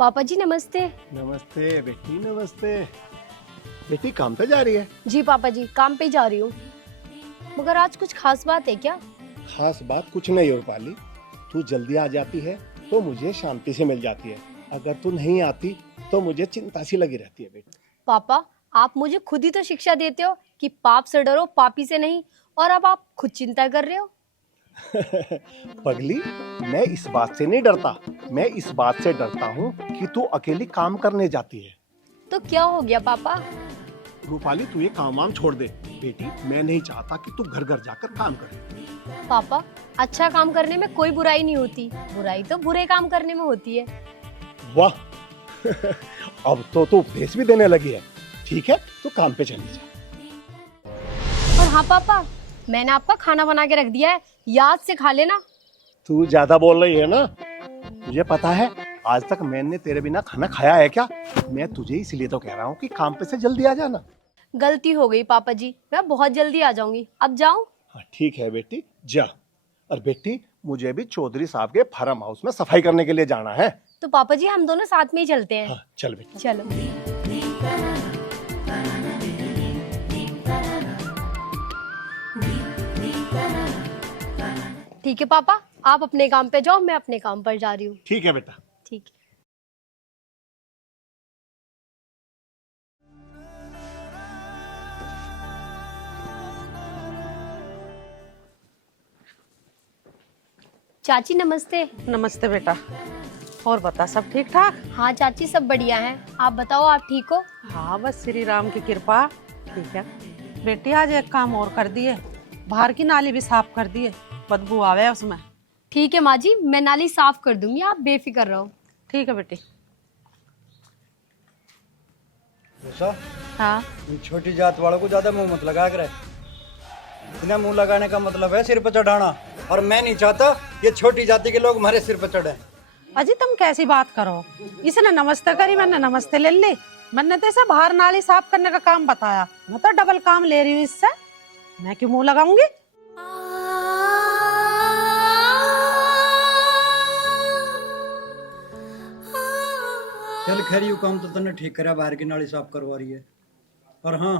पापा जी नमस्ते। नमस्ते बेटी, नमस्ते। बेटी काम पे जा रही है? जी पापा जी काम पे जा रही हूँ। मगर आज कुछ खास बात है क्या? खास बात कुछ नहीं हो पाली। तू जल्दी आ जाती है तो मुझे शांति से मिल जाती है। अगर तू नहीं आती तो मुझे चिंता सी लगी रहती है बेटी। पापा आप मुझे खुद ही तो शिक्षा देते हो कि पाप से डरो पापी से नहीं, और अब आप खुद चिंता कर रहे हो। पगली, मैं इस बात से नहीं डरता। मैं इस बात से डरता हूँ कि तू अकेली काम करने जाती है। तो क्या हो गया पापा? रूपाली, तू ये काम वाम छोड़ दे। बेटी, मैं नहीं चाहता कि तू घर घर जाकर काम करे। पापा अच्छा काम करने में कोई बुराई नहीं होती, बुराई तो बुरे काम करने में होती है। वाह अब तो तू उपदेश भी देने लगी है। ठीक है, तू काम पे चली जा। और हाँ पापा, मैंने आपका खाना बना के रख दिया है, याद से खा लेना। तू ज्यादा बोल रही है ना। मुझे पता है आज तक मैंने तेरे बिना खाना खाया है क्या। मैं तुझे इसलिए तो कह रहा हूँ कि काम पे से जल्दी आ जाना। गलती हो गई पापा जी, मैं बहुत जल्दी आ जाऊंगी। अब जाऊं? हाँ ठीक है बेटी, जा। और बेटी, मुझे भी चौधरी साहब के फार्म हाउस में सफाई करने के लिए जाना है। तो पापा जी हम दोनों साथ में ही चलते हैं। हाँ चल बेटी। चलो। ठीक है पापा, आप अपने काम पे जाओ, मैं अपने काम पर जा रही हूँ। ठीक है बेटा। ठीक है। चाची नमस्ते। नमस्ते बेटा। और बता, सब ठीक ठाक? हाँ चाची सब बढ़िया है, आप बताओ आप ठीक हो? हाँ बस श्री राम की कृपा ठीक है। बेटी आज एक काम और कर दिए, बाहर की नाली भी साफ कर दिए, बदबू आवे उसमें। ठीक है माँ जी, मैं नाली साफ कर दूंगी, आप बेफिक्र रहो। ठीक है बेटी। ऐसा हाँ इन छोटी जात वालों को ज्यादा मुंह मत लगा कर। बिना मुंह लगाने का मतलब है सिर पर चढ़ाना, और मैं नहीं चाहता ये छोटी जाति के लोग हमारे सिर पर चढ़े। अजी तुम कैसी बात करो, इसने नमस्ते करी, मैंने नमस्ते ले ली। मैंने तो ऐसा बाहर नाली साफ करने का काम बताया, मैं तो डबल काम ले रही हूँ इससे, मैं क्यों मुंह लगाऊंगी। चल खैर, यू काम तो तूने ठीक करा, बाहर की नाली साफ करवा रही है। और हाँ,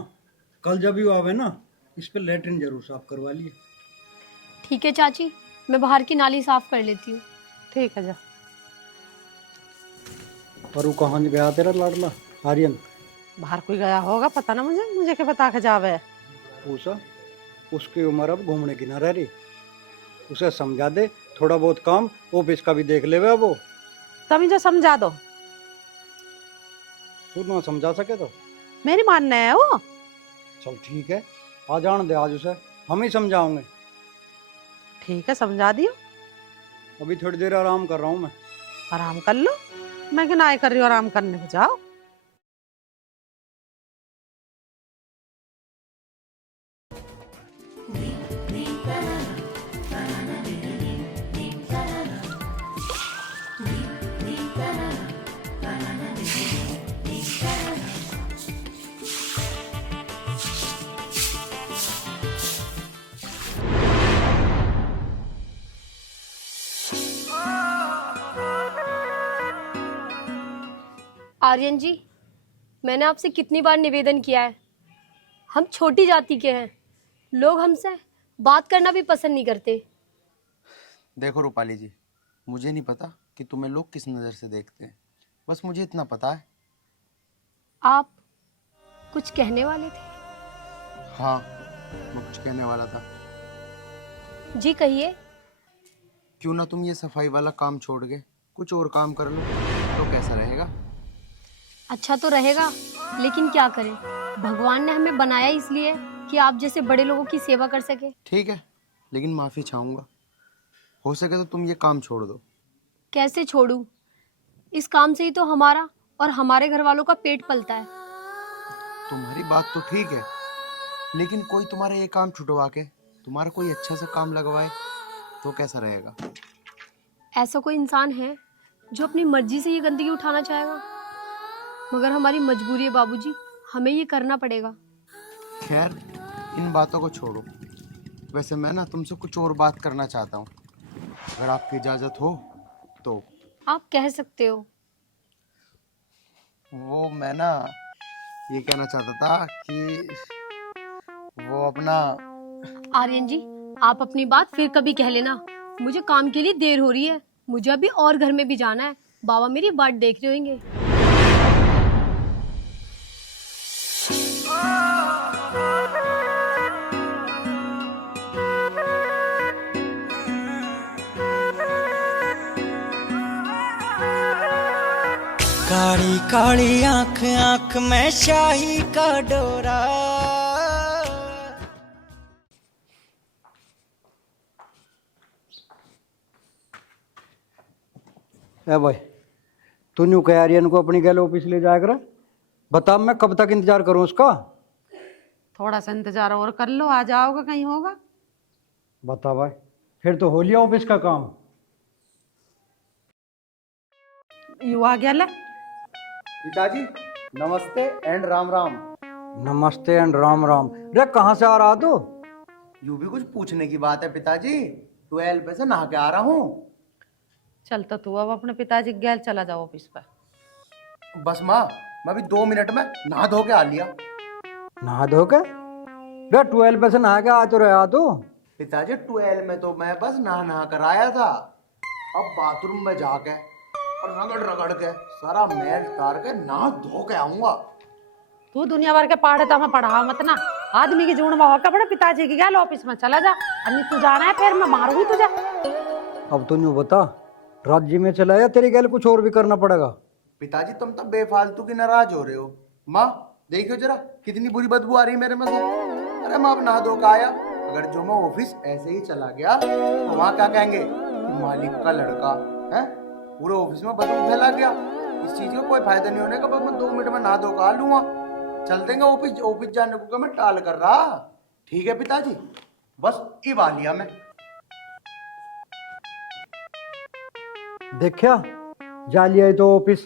कल जब यू आवे ना, इस पे लेटरिन जरूर साफ करवा लिए। ठीक है चाची, मैं बाहर की नाली साफ कर लेती हूँ। ठीक है जा। और वो कहाँ गया तेरा लाडला आर्यन? बाहर कोई गया होगा, पता ना मुझे, मुझे क्या पता के जावे। पूछा, उसकी उम्र अब घूमने की ना रह रही। उसे समझा दे, थोड़ा बहुत काम ऑफिस का भी देख लेवे वो। तुम जो समझा दो। तू ना समझा सके तो मेरी मानना है वो। चल ठीक है, आ जान दे आज उसे, हम ही समझाओगे। ठीक है समझा दियो। अभी थोड़ी देर आराम कर रहा हूँ मैं। आराम कर लो, मैं क्या नाय कर रही हूँ, आराम करने को जाओ। आर्यन जी, मैंने आपसे कितनी बार निवेदन किया है, हम छोटी जाति के हैं, लोग हमसे बात करना भी पसंद नहीं करते। देखो रूपाली जी, मुझे नहीं पता कि तुम्हें लोग किस नज़र से देखते हैं, बस मुझे इतना पता है। आप कुछ कहने वाले थे? हाँ, मैं कुछ कहने वाला था। जी कहिए। क्यों ना तुम ये सफाई वाला काम छोड़ के कुछ और काम कर लो, तो कैसा रहेगा? अच्छा तो रहेगा, लेकिन क्या करें, भगवान ने हमें बनाया इसलिए कि आप जैसे बड़े लोगों की सेवा कर सके। ठीक है, लेकिन माफ़ी चाहूँगा, हो सके तो तुम ये काम छोड़ दो। कैसे छोड़ूं? इस काम से ही तो हमारा और हमारे घर वालों का पेट पलता है। तुम्हारी बात तो ठीक है, लेकिन कोई तुम्हारा ये काम छुटवा के तुम्हारा कोई अच्छा सा काम लगवाए तो कैसा रहेगा? ऐसा कोई इंसान है जो अपनी मर्जी से ये गंदगी उठाना चाहेगा? मगर हमारी मजबूरी है बाबूजी, हमें ये करना पड़ेगा। खैर, इन बातों को छोड़ो। वैसे मैं ना तुमसे कुछ और बात करना चाहता हूँ, अगर आपकी इजाज़त हो तो। आप कह सकते हो। वो मैं ना ये कहना चाहता था कि वो अपना आर्यन जी, आप अपनी बात फिर कभी कह लेना। मुझे काम के लिए देर हो रही है, मुझे अभी और घर में भी जाना है। बाबा मेरी बाट देख रहे होंगे। काली काली आंख आंख में शाही का डोरा। ए भाई, तू न्यू कह आर्यन को अपनी गैल ऑफिस ले जाया कर। बता मैं कब तक इंतजार करूं उसका? थोड़ा सा इंतजार और कर लो, आ जाओगे कहीं होगा। बता भाई, फिर तो हो लिया ऑफिस का काम। यू आ गया ले। पिताजी नमस्ते एंड राम राम। नमस्ते एंड राम राम। रे कहाँ से आ रहा तू? यू भी कुछ पूछने की बात है पिताजी? 12 पे से नहा के आ रहा हूँ। चल तो तू अब अपने पिताजी के गैल चला जाओ ऑफिस पर। बस माँ, मैं भी 2 मिनट में नहा धो के आ लिया। नहा धो के? रे 12 पे से नहा के आ तो रहा तू? पिताजी 12 में तो मैं बस नहा कर आया था। अब बाथरूम में जाके और रगड़ रगड़ के सारा मैल तार के नहा धो के आऊंगा। तू दुनिया भर के पहाड़े तो हमें पढ़ा मत ना। आदमी की जून में होकर अपने पिताजी की गैल ऑफिस में चला जा। अभी तू जाना है फिर मैं मारूंगी तुझे। अब तू न्यू बता, राज्य में चला या तेरी गैल कुछ और भी करना पड़ेगा? पिताजी तुम तो बेफालतू की नाराज हो रहे हो। माँ देखियो जरा कितनी बुरी बदबू आ रही है मेरे में से। अरे मैं अब नहा धो के आया, अगर जो मैं ऑफिस ऐसे ही चला गया तो वहाँ क्या कहेंगे कि मालिक का लड़का है पूरे ऑफिस में बदबू फैला गया। इस चीज का कोई फायदा नहीं होने का। बस मैं 2 मिनट में नहा धो के आ लूंगा। चल देंगे ऑफिस। ऑफिस जाने को मैं टाल कर रहा। ठीक है पिताजी, बस इब आ लिया मैं। देखा जा लिया तो ऑफिस,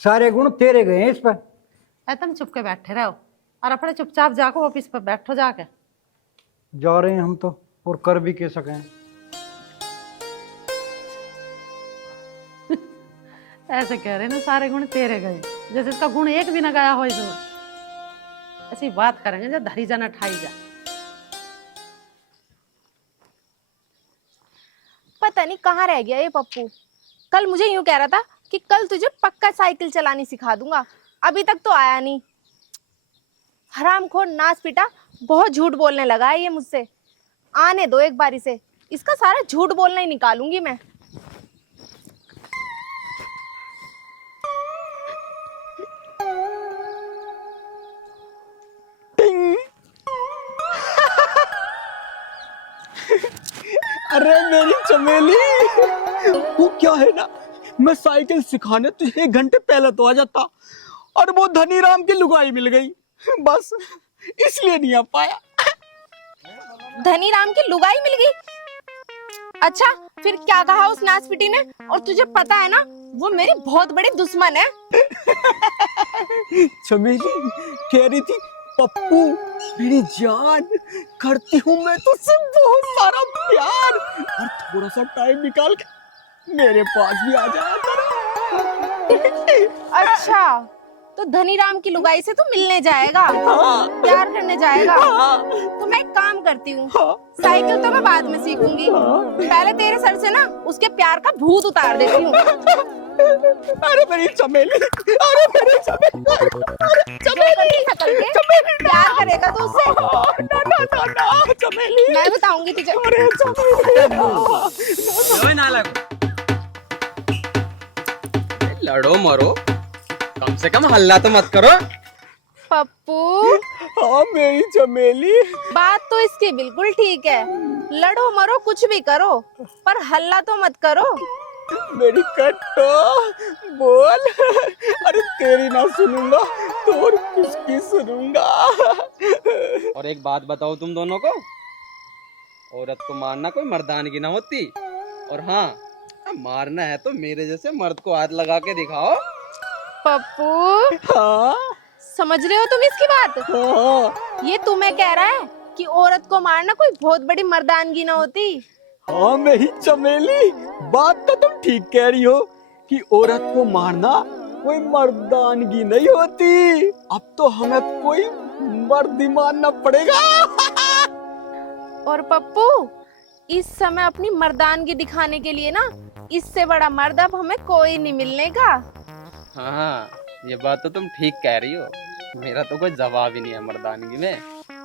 सारे गुण तेरे गए हैं इस पर। ऐ तुम चुप के बैठे रहो और अपने चुपचाप जाको ऑफिस पर बैठो जाके। जा रहे हैं हम तो, और कर भी के सकें। ऐसे कह रहे ना सारे गुण तेरे गए, जैसे इसका गुण एक भी ना गया हो इसमें। ऐसी बात करेंगे जो धरी जाना ठाई जा। पता नहीं कहाँ रह गया ये पप्पू। कल मुझे यूं कह रहा था कि कल तुझे पक्का साइकिल चलानी सिखा दूंगा, अभी तक तो आया नहीं। हरामखोर नाच पिटा बहुत झूठ बोलने लगा है ये मुझसे। आने दो एक बारी से, इसका सारा झूठ बोलना ही निकालूंगी मैं। अरे मेरी चमेली, वो क्या है ना, मैं साइकिल सिखाने तुझे 1 घंटे पहले तो आ जाता, और वो धनीराम की लुगाई मिल गई, बस इसलिए नहीं आ पाया। धनीराम की लुगाई मिल गई? अच्छा फिर क्या कहा उस नाचपिटी ने? और तुझे पता है ना वो मेरी बहुत बड़ी दुश्मन है। चमेली कह रही थी पप्पू मेरी जान, करती हूँ मैं तुझसे बहुत सारा प्यार, और थोड़ा सा टाइम निकाल के मेरे पास भी आ जाया करो। अच्छा तो धनीराम की लुगाई से तू मिलने जाएगा, प्यार करने जाएगा? तो मैं एक काम करती हूँ, साइकिल तो मैं बाद में सीखूंगी, पहले तेरे सर से ना उसके प्यार का भूत उतार देती हूँ। अरे मेरी चमेली, अरे मेरी चमेली, चमेली सकल के प्यार करेगा तो उससे? ना चमेली, मैं बताऊंगी तुझे। अरे चमेली ना लगो, लड़ो मरो, कम से कम हल्ला तो मत करो। पप्पू हाँ मेरी चमेली, बात तो इसकी बिल्कुल ठीक है, लड़ो मरो कुछ भी करो पर हल्ला तो मत करो। मेरी कट्टो बोल, अरे तेरी ना सुनूंगा तो और किसकी सुनूंगा। और एक बात बताओ तुम दोनों को, औरत को मारना कोई मर्दानगी ना होती, और हाँ मारना है तो मेरे जैसे मर्द को हाथ लगा के दिखाओ। पप्पू हाँ समझ रहे हो तुम इसकी बात? हाँ ये तुम्हें कह रहा है कि औरत को मारना कोई बहुत बड़ी मर्दानगी ना होती? हाँ मेरी चमेली, बात तो तुम ठीक कह रही हो कि औरत को मारना कोई मर्दानगी नहीं होती। अब तो हमें कोई मर्द ही मानना पड़ेगा। और पप्पू, इस समय अपनी मर्दानगी दिखाने के लिए ना इससे बड़ा मर्द अब हमें कोई नहीं मिलने का। हाँ, ये बात तो तुम ठीक कह रही हो। मेरा तो कोई जवाब ही नहीं है मर्दानगी में।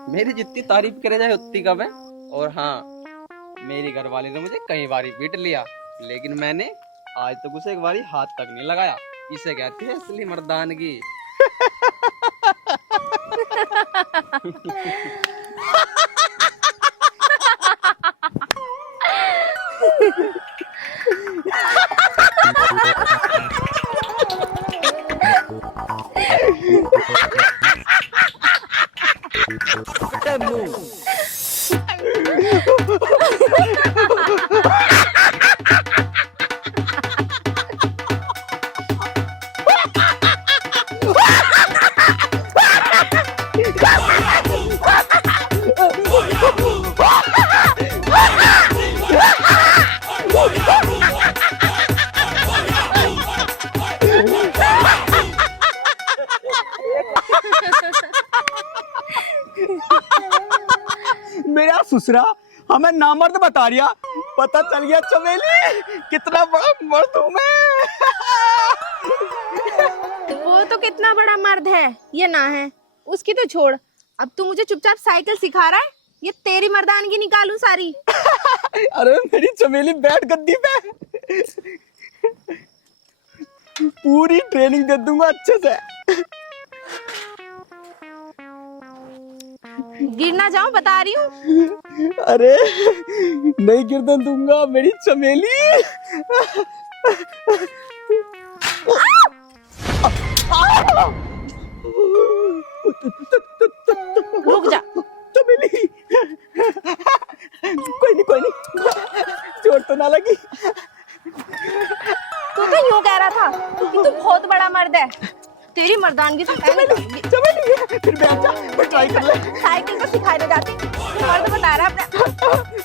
मेरी जितनी तारीफ करे जाए उतनी कम है। और हाँ, मेरी घरवाली ने मुझे कई बारी पीट लिया, लेकिन मैंने आज तक उसे एक बारी हाथ तक नहीं लगाया। इसे कहती है असली मर्दानगी। मेरा ससुरा हमें नामर्द बता रिया। पता चल गया चमेली कितना बड़ा मर्द हूँ मैं। वो तो कितना बड़ा मर्द है ये ना है, उसकी तो छोड़। अब तू मुझे चुपचाप साइकिल सिखा रहा है, ये तेरी मर्दानगी निकालूं सारी। अरे मेरी चमेली बैठ गद्दी पे, पूरी ट्रेनिंग दे दूंगा अच्छे से। गिर ना जाऊं बता रही हूँ। अरे नहीं गिरने दूंगा मेरी चमेली। रुक जा। चमेली कोई नहीं चोट तो ना लगी। तू तो यूं कह रहा था कि तू बहुत बड़ा मर्द है, तेरी मर्दानगी तो मैं निकालूंगी। चमेली फिर बैठ जा, मैं ट्राई कर ले। साइकिल तो सिखाने जाती, तू मर्द बता रहा है अपना।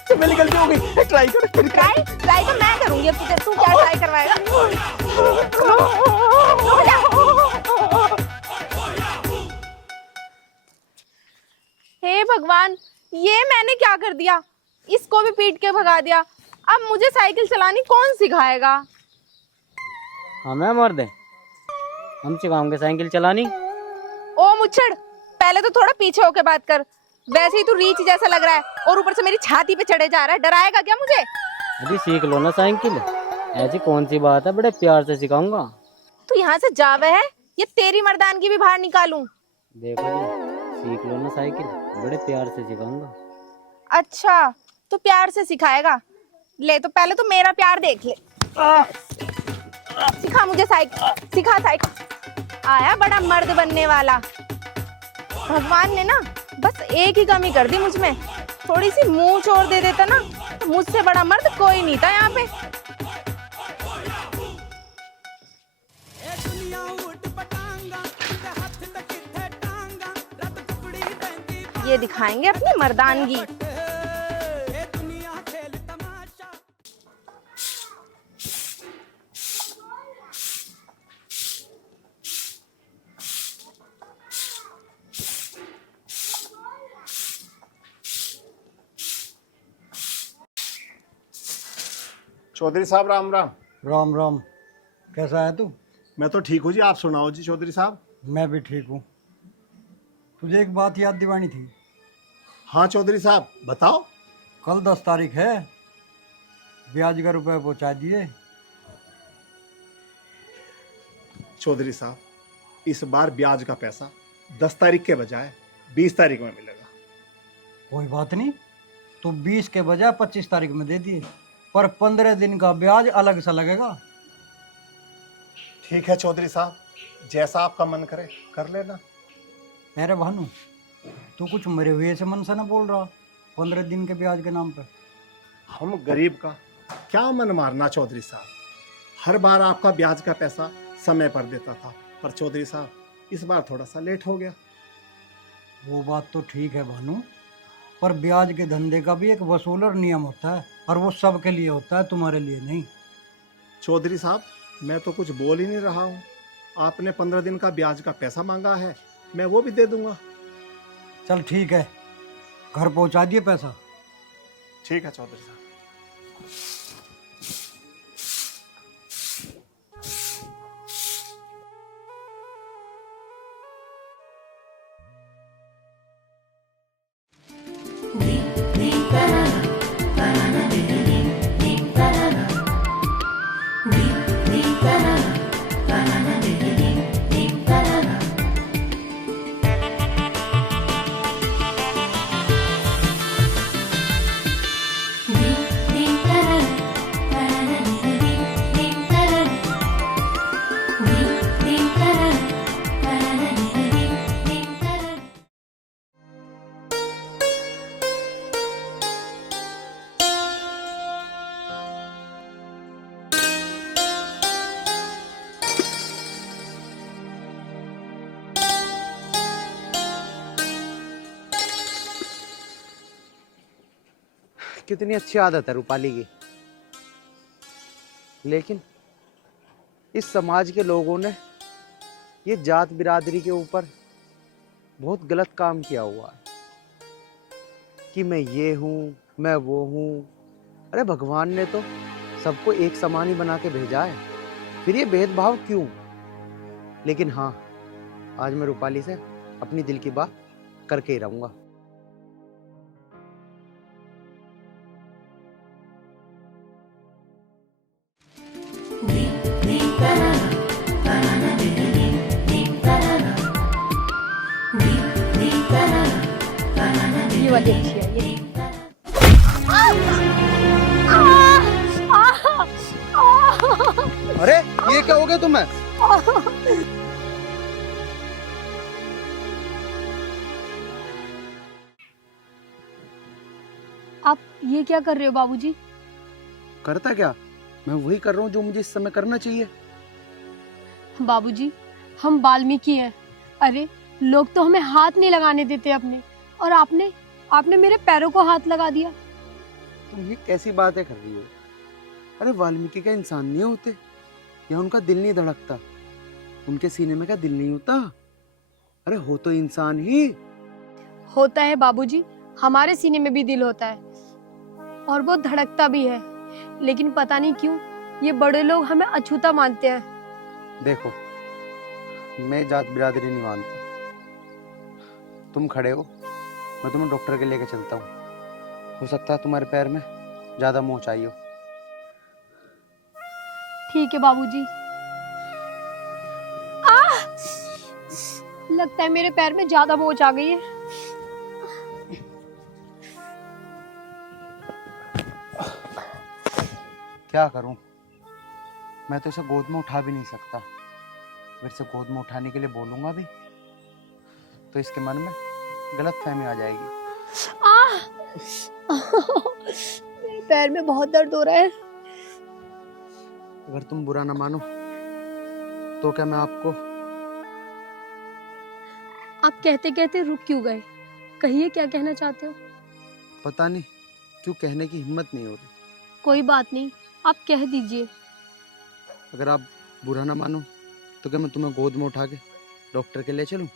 चमेली गलती हो गई, ट्राई कर फिर। ट्राई तो मैं करूंगी अब तुझे, तू क्या ट्राई करवाएगा। रुक जा। हे भगवान, ये मैंने क्या कर दिया, इसको भी पीट के भगा दिया। अब मुझे साइकिल चलानी कौन सिखाएगा। हमें मर्द है, हम सिखाएंगे साइकिल चलानी। ओ मुच्छड़, पहले तो थोड़ा पीछे होके बात कर। वैसे ही तू रीच जैसा लग रहा है और ऊपर से मेरी छाती पे चढ़े जा रहा है। डराएगा क्या मुझे? अभी सीख लो ना साइकिल, ऐसी कौन सी बात है, बड़े प्यार से सिखाऊंगा। तू यहाँ से जावे है, ये तेरी मर्दानगी भी बाहर निकालूं। देखो जी, सीख लो ना साइकिल, बड़े प्यार से सिखाऊंगा। अच्छा, तो प्यार से सिखाएगा। ले तो पहले तो मेरा प्यार देख ले। सिखा मुझे साइकिल, सिखा साइकिल। आया बड़ा मर्द बनने वाला। भगवान ने ना बस एक ही कमी कर दी मुझ में, थोड़ी सी मुंह छोड़ दे देता ना तो मुझसे बड़ा मर्द कोई नहीं था यहाँ पे। ये दिखाएंगे अपनी मर्दानगी। चौधरी साहब राम राम। राम राम। कैसा है तू? मैं तो ठीक हूँ जी, आप सुनाओ जी चौधरी साहब। मैं भी ठीक हूँ। तुझे एक बात याद दिलानी थी। हाँ चौधरी साहब बताओ। कल 10 तारीख है, ब्याज का रुपए पहुँचा दिए। चौधरी साहब, इस बार ब्याज का पैसा 10 तारीख के बजाय 20 तारीख में मिलेगा। कोई बात नहीं, तो 20 के बजाय 25 तारीख में दे दिए, पर 15 दिन का ब्याज अलग सा लगेगा। ठीक है चौधरी साहब, जैसा आपका मन करे कर लेना। अरे भानु, तू कुछ मेरे हुए से मन से ना बोल रहा, 15 दिन के ब्याज के नाम पर। हम गरीब का क्या मन मारना चौधरी साहब, हर बार आपका ब्याज का पैसा समय पर देता था, पर चौधरी साहब इस बार थोड़ा सा लेट हो गया। वो बात तो ठीक है भानु, पर ब्याज के धंधे का भी एक वसूलर नियम होता है, और वो सबके लिए होता है, तुम्हारे लिए नहीं। चौधरी साहब मैं तो कुछ बोल ही नहीं रहा हूँ, आपने 15 दिन का ब्याज का पैसा मांगा है, मैं वो भी दे दूंगा। चल ठीक है, घर पहुंचा दिए पैसा। ठीक है चौधरी साहब। कितनी अच्छी आदत है रूपाली की, लेकिन इस समाज के लोगों ने ये जात बिरादरी के ऊपर बहुत गलत काम किया हुआ है कि मैं ये हूँ, मैं वो हूँ। अरे भगवान ने तो सबको एक समान ही बना के भेजा है, फिर ये भेदभाव क्यों? लेकिन हाँ, आज मैं रूपाली से अपनी दिल की बात करके ही रहूंगा। ये वाली अच्छी है ये। अरे ये क्या हो गया तुम्हें? आप ये क्या कर रहे हो बाबूजी? करता क्या? मैं वही कर रहा हूँ जो मुझे इस समय करना चाहिए। बाबूजी, हम वाल्मीकि हैं। अरे लोग तो हमें हाथ नहीं लगाने देते अपने, और आपने मेरे पैरों को हाथ लगा दिया। तुम ये कैसी बातें कर रही हो? अरे वाल्मीकि क्या इंसान नहीं होते? या उनका दिल नहीं धड़कता? उनके सीने में क्या दिल नहीं होता? अरे हो तो इंसान ही। होता है बाबूजी, हमारे सीने में भी दिल होता है और वो धड़कता भी है, लेकिन पता नहीं क्यों ये बड़े लोग हमें अछूता मानते हैं। देखो, मैं जात बिरादरी नहीं मानता। तुम खड़े हो, मैं तुम्हें डॉक्टर के लेके चलता हूँ। हो सकता है तुम्हारे पैर में ज्यादा मोच आई हो। ठीक है बाबूजी। लगता है मेरे पैर में ज्यादा मोच आ गई है। क्या करूं? मैं तो इसे गोद में उठा भी नहीं सकता। अगर इसे गोद में उठाने के लिए बोलूंगा भी तो इसके मन में गलत फहमी आ जाएगी। मेरे पैर में बहुत दर्द हो रहा है। अगर तुम बुरा ना मानो तो क्या मैं आपको... आप कहते कहते रुक क्यों गए? कहिए क्या कहना चाहते हो। पता नहीं क्यों कहने की हिम्मत नहीं हो रही। कोई बात नहीं, आप कह दीजिए। अगर आप बुरा ना मानो तो क्या मैं तुम्हें गोद में उठा के डॉक्टर के ले चलूं?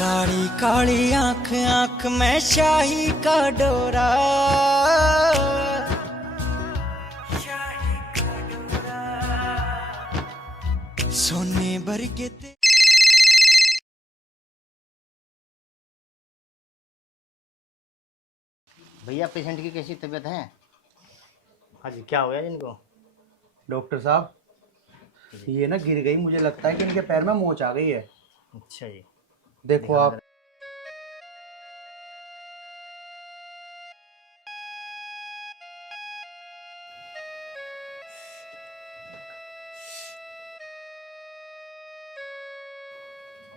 काली काली आंख आंख में शाही का डोरा, सोने भर के भैया पेशेंट की कैसी तबीयत है? हाँ जी, क्या हो गया इनको? डॉक्टर साहब, ये ना गिर गई, मुझे लगता है कि इनके पैर में मोच आ गई है। अच्छा जी, देखो आप।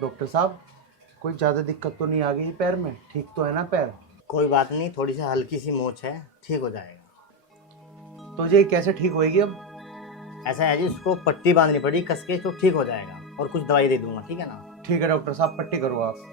डॉक्टर साहब, कोई ज्यादा दिक्कत तो नहीं आ गई पैर में? ठीक तो है ना पैर? कोई बात नहीं, थोड़ी सी हल्की सी मोच है, ठीक हो जाएगा। तो ये कैसे ठीक होएगी अब? ऐसा है जी, उसको पट्टी बांधनी पड़ी कस के, तो ठीक हो जाएगा, और कुछ दवाई दे दूंगा, ठीक है ना? ठीक है डॉक्टर साहब, पट्टी करो आप।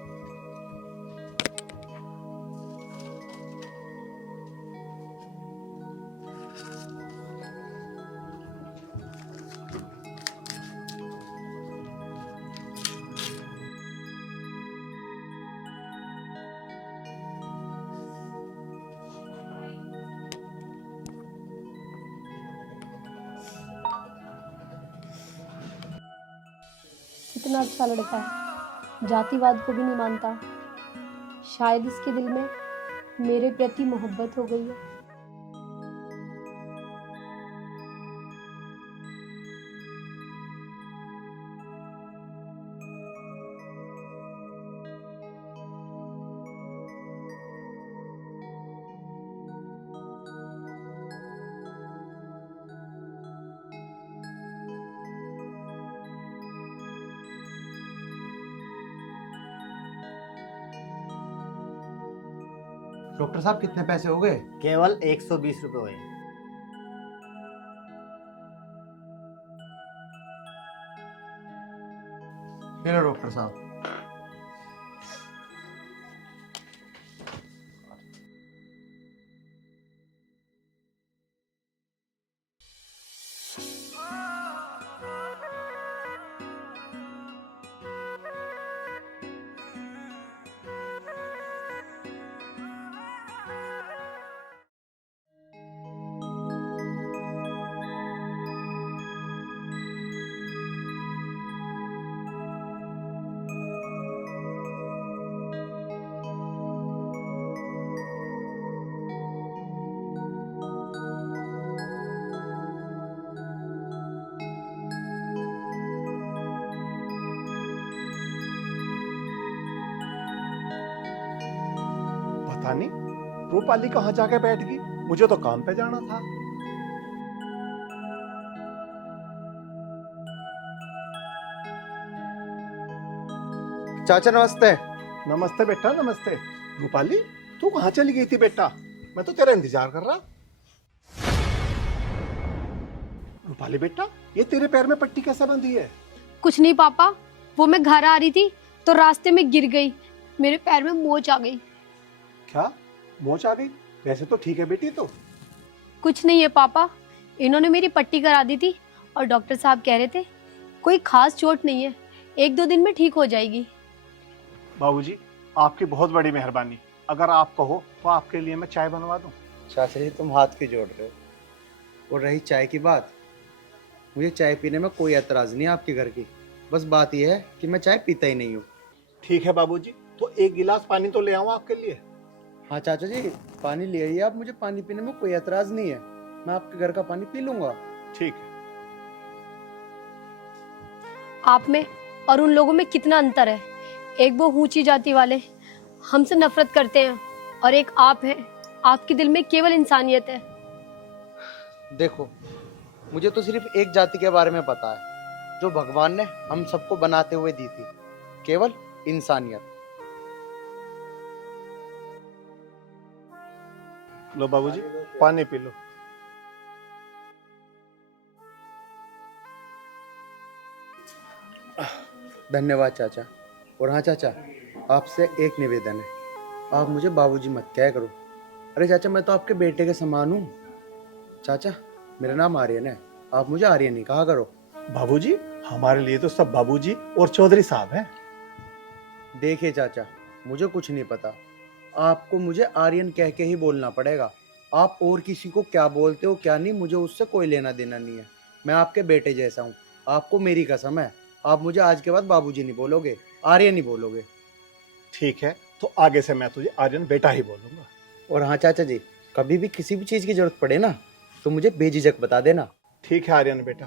कितना अच्छा लड़का है, जातिवाद को भी नहीं मानता। शायद इसके दिल में मेरे प्रति मोहब्बत हो गई है। डॉक्टर साहब कितने पैसे हो गए? केवल 120 रुपये हुए। ये लो डॉक्टर साहब। पता नहीं रूपाली कहाँ जाके बैठ गई, मुझे तो काम पे जाना था। चाचा नमस्ते। नमस्ते बेटा, नमस्ते। रूपाली तू कहाँ चली गई थी बेटा? मैं तो तेरा इंतजार कर रहा। रूपाली बेटा, ये तेरे पैर में पट्टी कैसे बंधी है? कुछ नहीं पापा, वो मैं घर आ रही थी तो रास्ते में गिर गई, मेरे पैर में मोच आ गई। क्या मोच आ गई? वैसे तो ठीक है बेटी। तो कुछ नहीं है पापा, इन्होंने मेरी पट्टी करा दी थी और डॉक्टर साहब कह रहे थे कोई खास चोट नहीं है, 1-2 दिन में ठीक हो जाएगी। बाबूजी आपकी बहुत बड़ी मेहरबानी। अगर आप कहो तो आपके लिए मैं चाय बनवा दूं। चाचा जी तुम हाथ क्यों जोड़ रहे हो? और रही चाय की बात, मुझे चाय पीने में कोई एतराज नहीं है आपके घर की। बस बात यह है कि मैं चाय पीता ही नहीं हूँ। ठीक है बाबूजी, तो 1 गिलास पानी तो ले आऊं आपके लिए? हाँ चाचा जी, पानी ले आइए आप। मुझे पानी पीने में कोई एतराज नहीं है, मैं आपके घर का पानी पी लूंगा। ठीक है। आप में और उन लोगों में कितना अंतर है। एक वो ऊंची जाति वाले हमसे नफरत करते हैं और एक आप हैं, आपके दिल में केवल इंसानियत है। देखो, मुझे तो सिर्फ एक जाति के बारे में पता है जो भगवान ने हम सबको बनाते हुए दी थी, केवल इंसानियत। लो बाबूजी पानी पी लो। धन्यवाद चाचा। और हाँ चाचा, आपसे एक निवेदन है, आप मुझे बाबूजी मत क्या करो। अरे चाचा, मैं तो आपके बेटे के समान हूँ। चाचा मेरा नाम आर्यन है, आप मुझे आर्यन ही कहा करो। बाबूजी हमारे लिए तो सब बाबूजी और चौधरी साहब हैं। देखिए चाचा, मुझे कुछ नहीं पता, आपको मुझे आर्यन कह के ही बोलना पड़ेगा। आप और किसी को क्या बोलते हो क्या नहीं, मुझे उससे कोई लेना देना नहीं है। मैं आपके बेटे जैसा हूँ, आपको मेरी कसम है। आप मुझे आज के बाद बाबूजी नहीं बोलोगे, आर्यन ही बोलोगे। ठीक है, तो आगे से मैं तुझे आर्यन बेटा ही बोलूंगा। और हाँ चाचा जी, कभी भी किसी भी चीज़ की जरूरत पड़े ना तो मुझे बेझिझक बता देना। ठीक है आर्यन बेटा।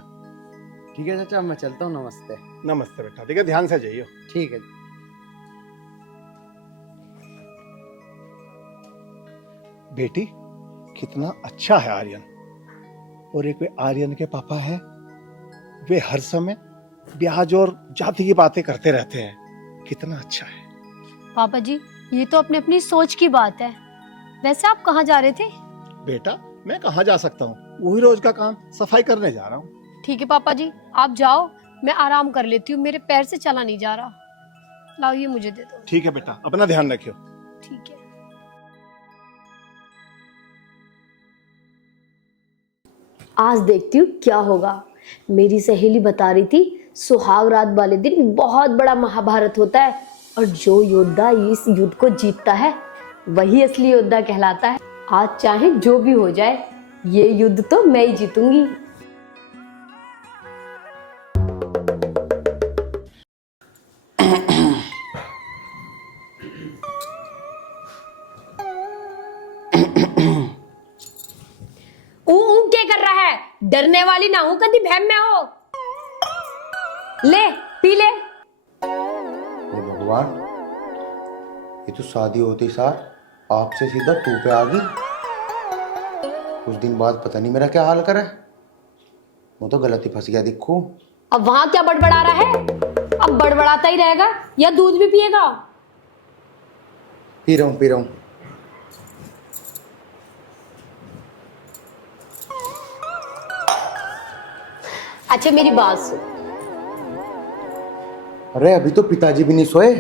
ठीक है चाचा, मैं चलता हूँ। नमस्ते। नमस्ते बेटा, ठीक है, ध्यान से जाइए। ठीक है जी। बेटी कितना अच्छा है आर्यन। और एक वे आर्यन के पापा है, वे हर समय ब्याज और जाति की बातें करते रहते हैं। कितना अच्छा है। पापा जी, ये तो अपनी अपनी सोच की बात है। वैसे आप कहाँ जा रहे थे? बेटा मैं कहाँ जा सकता हूँ, वही रोज का काम सफाई करने जा रहा हूँ। ठीक है पापा जी, आप जाओ, मैं आराम कर लेती हूँ, मेरे पैर से चला नहीं जा रहा। लाओ ये मुझे दे दो। ठीक है बेटा, अपना ध्यान रखियो। ठीक है। आज देखती हूँ क्या होगा। मेरी सहेली बता रही थी सुहाग रात वाले दिन बहुत बड़ा महाभारत होता है और जो योद्धा इस युद्ध को जीतता है वही असली योद्धा कहलाता है। आज चाहे जो भी हो जाए, ये युद्ध तो मैं ही जीतूंगी। क्या कर रहा है? डरने वाली ना हूं, कभी भैम में हो। ले पी ले। हे भगवान, ये तो शादी होती सार आपसे सीधा तू पे आ गई। कुछ दिन बाद पता नहीं मेरा क्या हाल करे। वो तो गलती फंस गया दिखू। अब वहां क्या बड़बड़ा रहा है? अब बड़बड़ाता ही रहेगा या दूध भी पिएगा? पी रहा हूँ, पी रहा हूँ। अच्छा मेरी बात सुन। अरे अभी तो पिताजी भी नहीं सोए,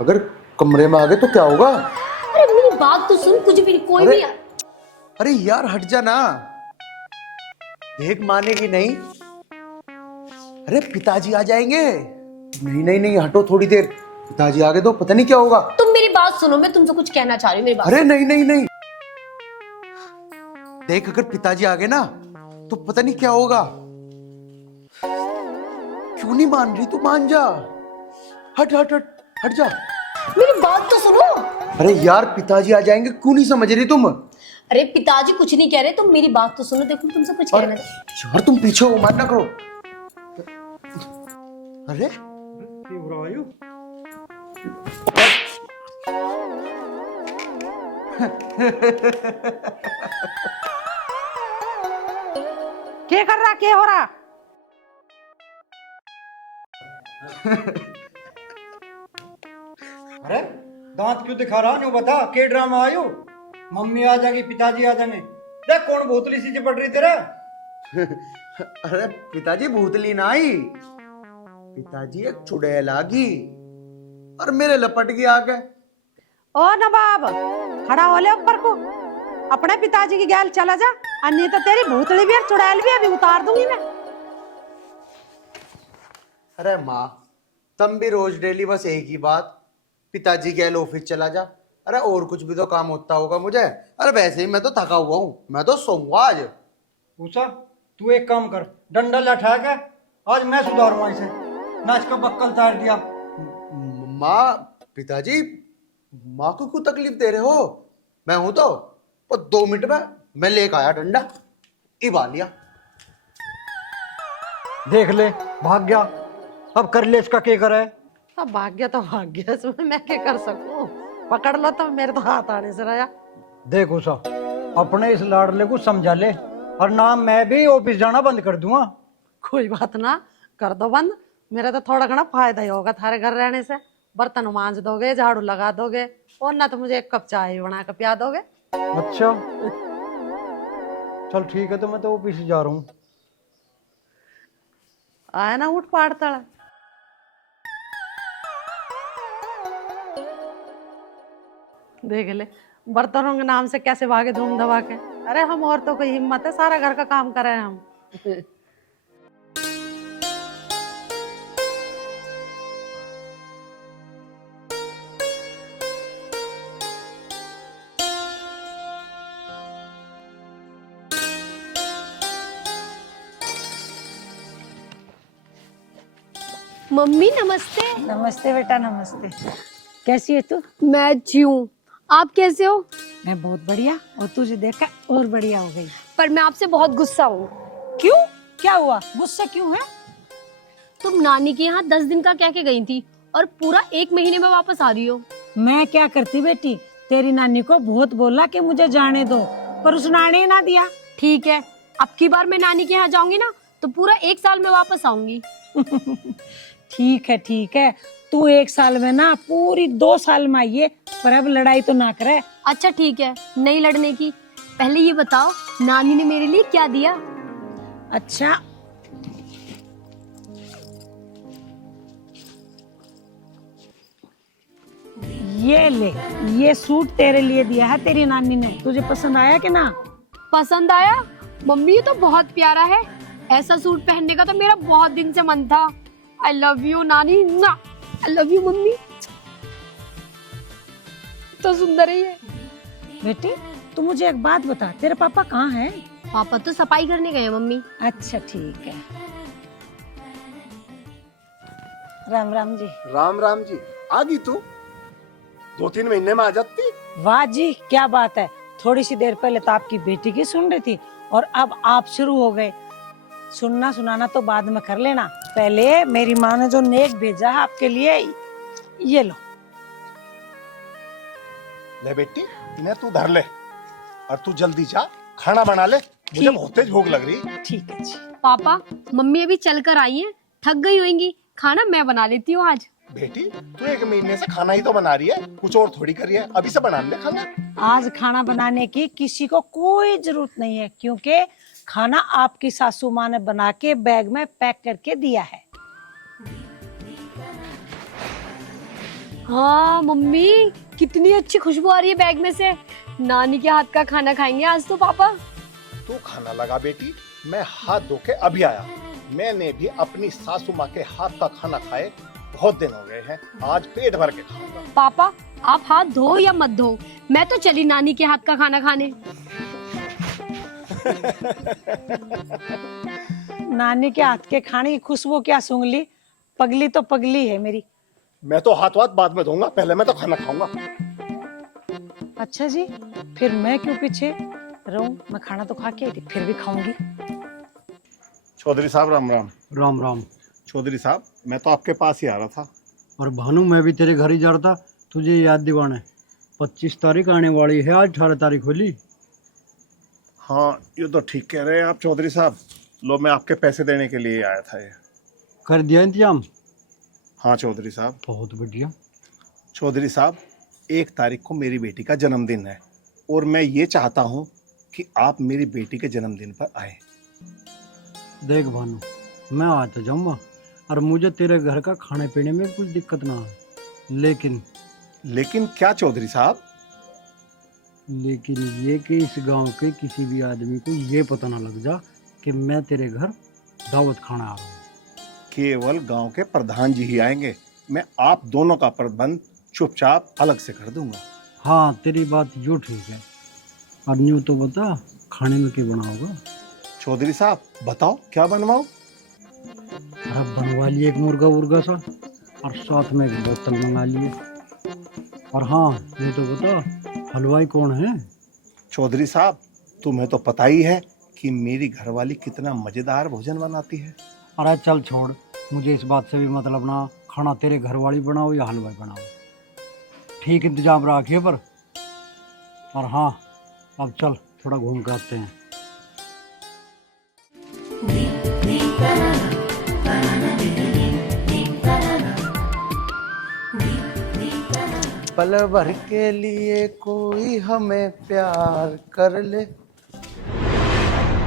अगर कमरे में आ गए तो क्या होगा? अरे मेरी बात तो सुन, कुछ भी कोई भी। अरे यार हट जा ना, देख मानेगी नहीं। अरे पिताजी आ जाएंगे। नहीं नहीं नहीं, हटो थोड़ी देर, पिताजी आ गए तो पता नहीं क्या होगा। तुम मेरी बात सुनो, मैं तुमसे कुछ कहना चाह रही हूँ, मेरी बात। अरे नहीं नहीं नहीं, देख अगर पिताजी आ गए ना तो पता नहीं क्या होगा। क्यों नहीं मान रही? तू मान जा। हट हट हट हट जा। मेरी बात तो सुनो। अरे यार पिताजी आ जाएंगे, क्यों नहीं समझ रही तुम? अरे पिताजी कुछ नहीं कह रहे, तुम मेरी बात तो सुनो। देखो तुमसे कुछ कहना है। यार तुम पीछे हो, मत ना करो। अरे क्या कर रहा, क्या हो रहा? अरे दांत क्यों दिखा रहा? न्यू बता, के ड्रामा आयो? मम्मी आ जाएगी, पिताजी आ जाएंगे। देख कौन भूतली सी चिपट रही तेरा। अरे पिताजी भूतली ना आई, पिताजी एक चुड़ैल आ गई और मेरे लपट गई आके। ओ नवाब, खड़ा हो ले ऊपर को, अपने पिताजी की गैल चला जा, अन्य तो तेरी भूतली भी और चुड़ैल भी अभी उतार दूंगी मैं। अरे माँ, तुम भी रोज डेली बस एक ही बात, पिताजी गैल ऑफिस चला जा। अरे और कुछ भी तो काम होता होगा मुझे। अरे वैसे ही मैं तो थका हुआ हूँ, मैं तो सोऊंगा आज। उषा तू एक काम कर, डंडा लठा के आज मैं सुधारूंगा इसे। नाच का बक्कल तार दिया। माँ, पिताजी माँ को क्यों तकलीफ दे रहे हो? मैं हूं तो 2 मिनट में मैं लेकर आया डंडा, इबा लिया। देख ले, भाग गया। अब कर ले इसका क्या करे? अब भाग्य तो भाग्य, इसमें मैं क्या कर सकूं? पकड़ लो तो मेरे तो हाथ आने से रहा। देख उषा, अपने इस लाडले को समझा ले, और ना मैं भी ऑफिस जाना बंद कर दूंगा। कोई बात ना, कर दो बंद। मेरा तो थोड़ा घना फायदा ही होगा थारे घर रहने से। बर्तन मांज दोगे, झाड़ू लगा दोगे, और ना तो मुझे एक कप चाय बना कर पिया दोगे। अच्छा चल ठीक है, तो मैं तो ऑफिस जा रहा हूँ। आया ना उठ पाड़ तड़ा। देख ले बर्तनों के नाम से कैसे भागे धूम धमा के। अरे हम औरतों को हिम्मत है, सारा घर का काम करें हम। मम्मी नमस्ते। नमस्ते बेटा, नमस्ते। कैसी है तू? मैं अच्छी हूँ, आप कैसे हो? मैं बहुत बढ़िया, और तुझे देखा और बढ़िया हो गई। पर मैं आपसे बहुत गुस्सा हूँ। क्यों? क्या हुआ? गुस्सा क्यों है? तुम नानी के यहाँ 10 दिन का कह के गई थी और पूरा 1 महीने में वापस आ रही हो। मैं क्या करती बेटी, तेरी नानी को बहुत बोला कि मुझे जाने दो, पर उसने आने ही ना दिया। ठीक है, अब की बार मैं नानी के यहाँ जाऊंगी ना तो पूरा 1 साल में वापस आऊंगी। ठीक है ठीक है, तू 1 साल में ना पूरी 2 साल में आइए, पर अब लड़ाई तो ना करे। अच्छा ठीक है, नहीं लड़ने की। पहले ये बताओ नानी ने मेरे लिए क्या दिया? अच्छा, ये ले, ये सूट तेरे लिए दिया है तेरी नानी ने। तुझे पसंद आया कि ना? पसंद आया? मम्मी ये तो बहुत प्यारा है। ऐसा सूट पहनने का तो मेरा बहुत दिन से मन था। आई लव यू नानी, आई लव यू मम्मी। तो सुंदर है ये। बेटी तू मुझे एक बात बता, तेरे पापा कहाँ हैं? पापा तो सफाई करने गए हैं मम्मी। अच्छा ठीक है। राम राम जी। राम राम जी। आ गई तू? 2-3 महीने में आ जाती। वाह जी, क्या बात है। थोड़ी सी देर पहले तो आपकी बेटी की सुन रही थी और अब आप शुरू हो गए। सुनना सुनाना तो बाद में कर लेना, पहले मेरी माँ ने जो नेक भेजा है आपके लिए, ये लो। ले बेटी, इन्हें तू धर ले और तू जल्दी जा, खाना बना ले, मुझे बहुत तेज भूख लग रही। ठीक है जी। पापा मम्मी अभी चल कर आई है, थक गई होंगी, खाना मैं बना लेती हूँ आज। बेटी तू 1 महीने से खाना ही तो बना रही है, कुछ और थोड़ी कर रही है, अभी से बना ले खाना। आज खाना बनाने की किसी को कोई जरूरत नहीं है, क्योंकि खाना आपकी सासू माँ ने बना के बैग में पैक करके दिया है। हाँ मम्मी, कितनी अच्छी खुशबू आ रही है बैग में से। नानी के हाथ का खाना खाएंगे आज तो पापा। तू खाना लगा बेटी, मैं हाथ धो के अभी आया। मैंने भी अपनी सासू माँ के हाथ का खाना खाए बहुत दिन हो गए हैं, आज पेट भर के खाऊंगा। पापा आप हाथ धो या मत धो, मैं तो चली नानी के हाथ का खाना खाने। नानी के हाथ के खाने की खुशबू क्या सूंघ ली, पगली तो पगली है मेरी। मैं तो हाथ बाद में धोऊंगा, पहले मैं तो खाना खाऊंगा। अच्छा जी, फिर मैं क्यों पीछे रहूं, मैं खाना तो खा के आई थी, फिर भी खाऊंगी। चौधरी साहब राम राम। राम राम। चौधरी साहब मैं तो आपके पास ही आ रहा था। और भानु मैं भी तेरे घर ही जा रहा था, तुझे याद दिवाने। 25 तारीख आने वाली है, आज 18 तारीख होली। हाँ ये तो ठीक कह रहे हैं आप चौधरी साहब। लो मैं आपके पैसे देने के लिए आया था ये। कर दिया इंतजाम? हाँ चौधरी साहब। बहुत बढ़िया। चौधरी साहब 1 तारीख को मेरी बेटी का जन्मदिन है और मैं ये चाहता हूँ कि आप मेरी बेटी के जन्मदिन पर आए। देख भानु, मैं आ तो जाऊंगा और मुझे तेरे घर का खाने पीने में कुछ दिक्कत ना है, लेकिन क्या चौधरी साहब? लेकिन ये कि इस गांव के किसी भी आदमी को ये पता ना लग जा कि मैं तेरे घर दावत खाना आ रहा हूँ। केवल गांव के प्रधान जी ही आएंगे, मैं आप दोनों का प्रबंध चुपचाप अलग से कर दूंगा। हाँ तेरी बात जो ठीक है। और न्यू तो बता, खाने में क्या बनाओगा? चौधरी साहब बताओ क्या बनवाओ? अरे बनवा लिए एक मुर्गा उर्गा सा और साथ में एक बोतल मंगा लिए। और हाँ ये तो बता, हलवाई कौन है? चौधरी साहब तुम्हें तो पता ही है कि मेरी घरवाली कितना मजेदार भोजन बनाती है। अरे चल छोड़, मुझे इस बात से भी मतलब ना, खाना तेरे घरवाली बनाओ या हलवाई बनाओ, ठीक इंतजाम रखिए पर। और हाँ अब चल थोड़ा घूम के आते हैं। पल भर के लिए कोई हमें प्यार कर ले।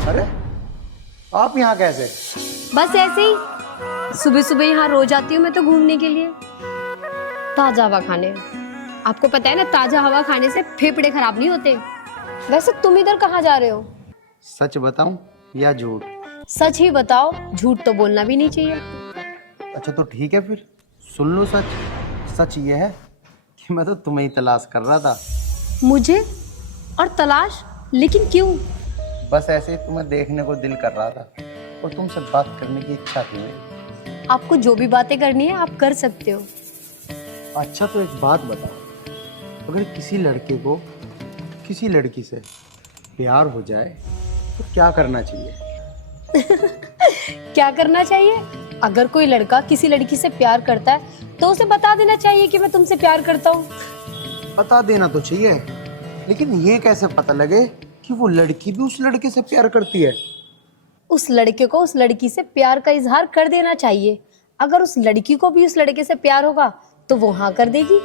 अरे आप यहाँ कैसे? बस ऐसे ही, सुबह सुबह यहाँ रोज आती हूँ मैं तो घूमने के लिए, ताजा हवा खाने। आपको पता है ना, ताजा हवा खाने से फेफड़े खराब नहीं होते। वैसे तुम इधर कहाँ जा रहे हो? सच बताऊं या झूठ? सच ही बताओ, झूठ तो बोलना भी नहीं चाहिए। अच्छा तो ठीक है फिर सुन लो सच। सच ये है कि मैं तो तुम्हें ही तलाश कर रहा था। मुझे? और तलाश? लेकिन क्यों? बस ऐसे ही तुम्हें देखने को दिल कर रहा था और तुमसे बात करने की इच्छा थी मेरी। आपको जो भी बातें करनी है आप कर सकते हो। अच्छा तो एक बात बताओ, अगर किसी लड़के को किसी लड़की से प्यार हो जाए तो क्या करना चाहिए? क्या करना चाहिए? अगर कोई लड़का किसी लड़की से प्यार करता है तो उसे बता देना चाहिए कि मैं तुमसे प्यार करता हूँ। बता देना तो चाहिए, लेकिन ये कैसे पता लगे कि वो लड़की भी उस लड़के से प्यार करती है? उस लड़के को उस लड़की से प्यार का इजहार कर देना चाहिए। अगर उस लड़की को भी उस लड़के से प्यार होगा तो वो हाँ कर देगी।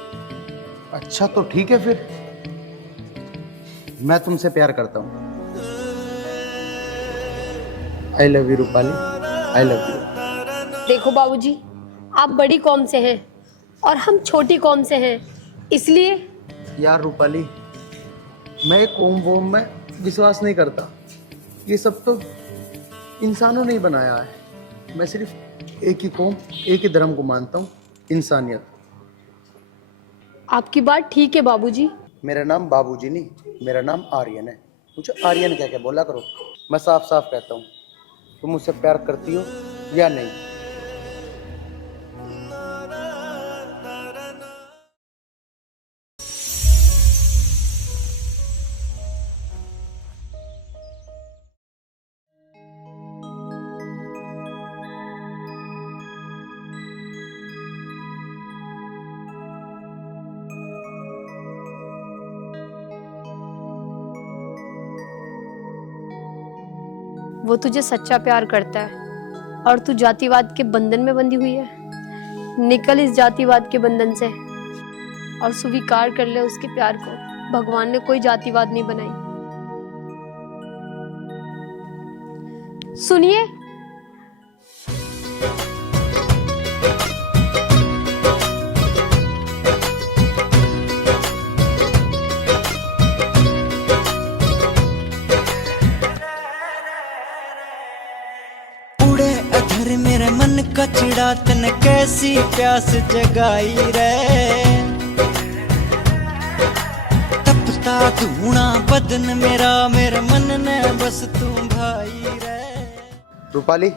अच्छा तो ठीक है फिर। मैं तुमसे प्यार करता हूँ। I love you Rupali, I love you. देखो बाबूजी, आप बड़ी कौम से हैं और हम छोटी कौम से हैं, इसलिए। यार रूपाली, मैं कौम वोम में विश्वास नहीं करता। ये सब तो इंसानों ने ही बनाया है। मैं सिर्फ एक ही कौम, एक ही धर्म को मानता हूँ, इंसानियत। आपकी बात ठीक है बाबूजी। मेरा नाम बाबूजी नहीं, मेरा नाम आर्यन है। मुझे आर्यन क्या क्या बोला करो। मैं साफ साफ कहता हूँ, तुम मुझसे प्यार करती हो या नहीं? वो तुझे सच्चा प्यार करता है और तू जातिवाद के बंधन में बंधी हुई है। निकल इस जातिवाद के बंधन से और स्वीकार कर ले उसके प्यार को। भगवान ने कोई जातिवाद नहीं बनाई। सुनिए, मेरे मन का चिड़ा तने कैसी प्यास जगाई रे, तपता धूना बदन मेरा, मेरे मन ने बस तू भाई रे। रूपाली,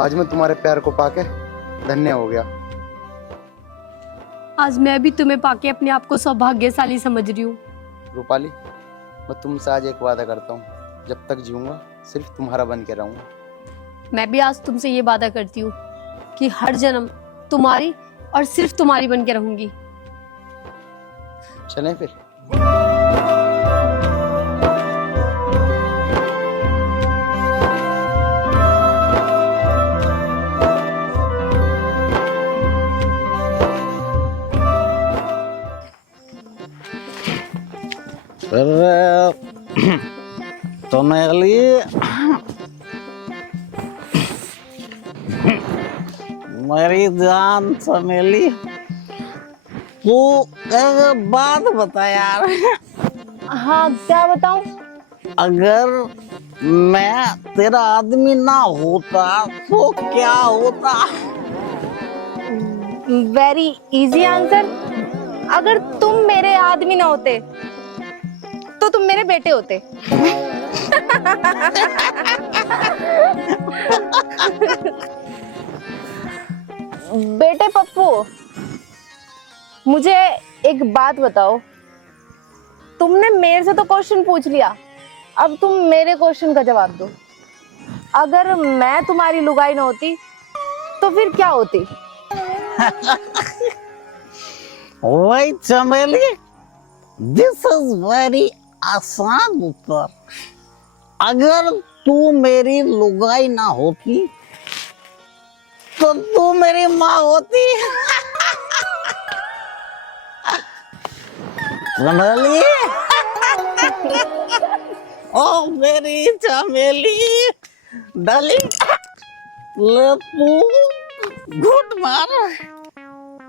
आज मैं तुम्हारे प्यार को पाके धन्य हो गया। आज मैं भी तुम्हें पाके अपने आप को सौभाग्यशाली समझ रही हूँ। रूपाली, मैं तुमसे आज एक वादा करता हूँ, जब तक जीऊंगा सिर्फ तुम्हारा बन के रहूंगा। मैं भी आज तुमसे ये वादा करती हूँ कि हर जन्म तुम्हारी और सिर्फ तुम्हारी बन के रहूंगी। चलें फिर। तो मेरी जान चमेली, तू एक बात बता यार। हाँ, क्या बताऊं? अगर मैं तेरा आदमी ना होता तो क्या होता? Very easy answer. अगर तुम मेरे आदमी ना होते तो तुम मेरे बेटे होते। बेटे पप्पू, मुझे एक बात बताओ। तुमने मेरे से तो क्वेश्चन पूछ लिया, अब तुम मेरे क्वेश्चन का जवाब दो। अगर मैं तुम्हारी लुगाई ना होती तो फिर क्या होती? वही चमेली, दिस इज वेरी आसान उत्तर। अगर तू मेरी लुगाई ना होती तो तू मेरी माँ होती। चमेली, ओ मेरी चमेली डार्लिंग, ले तू घुट मार,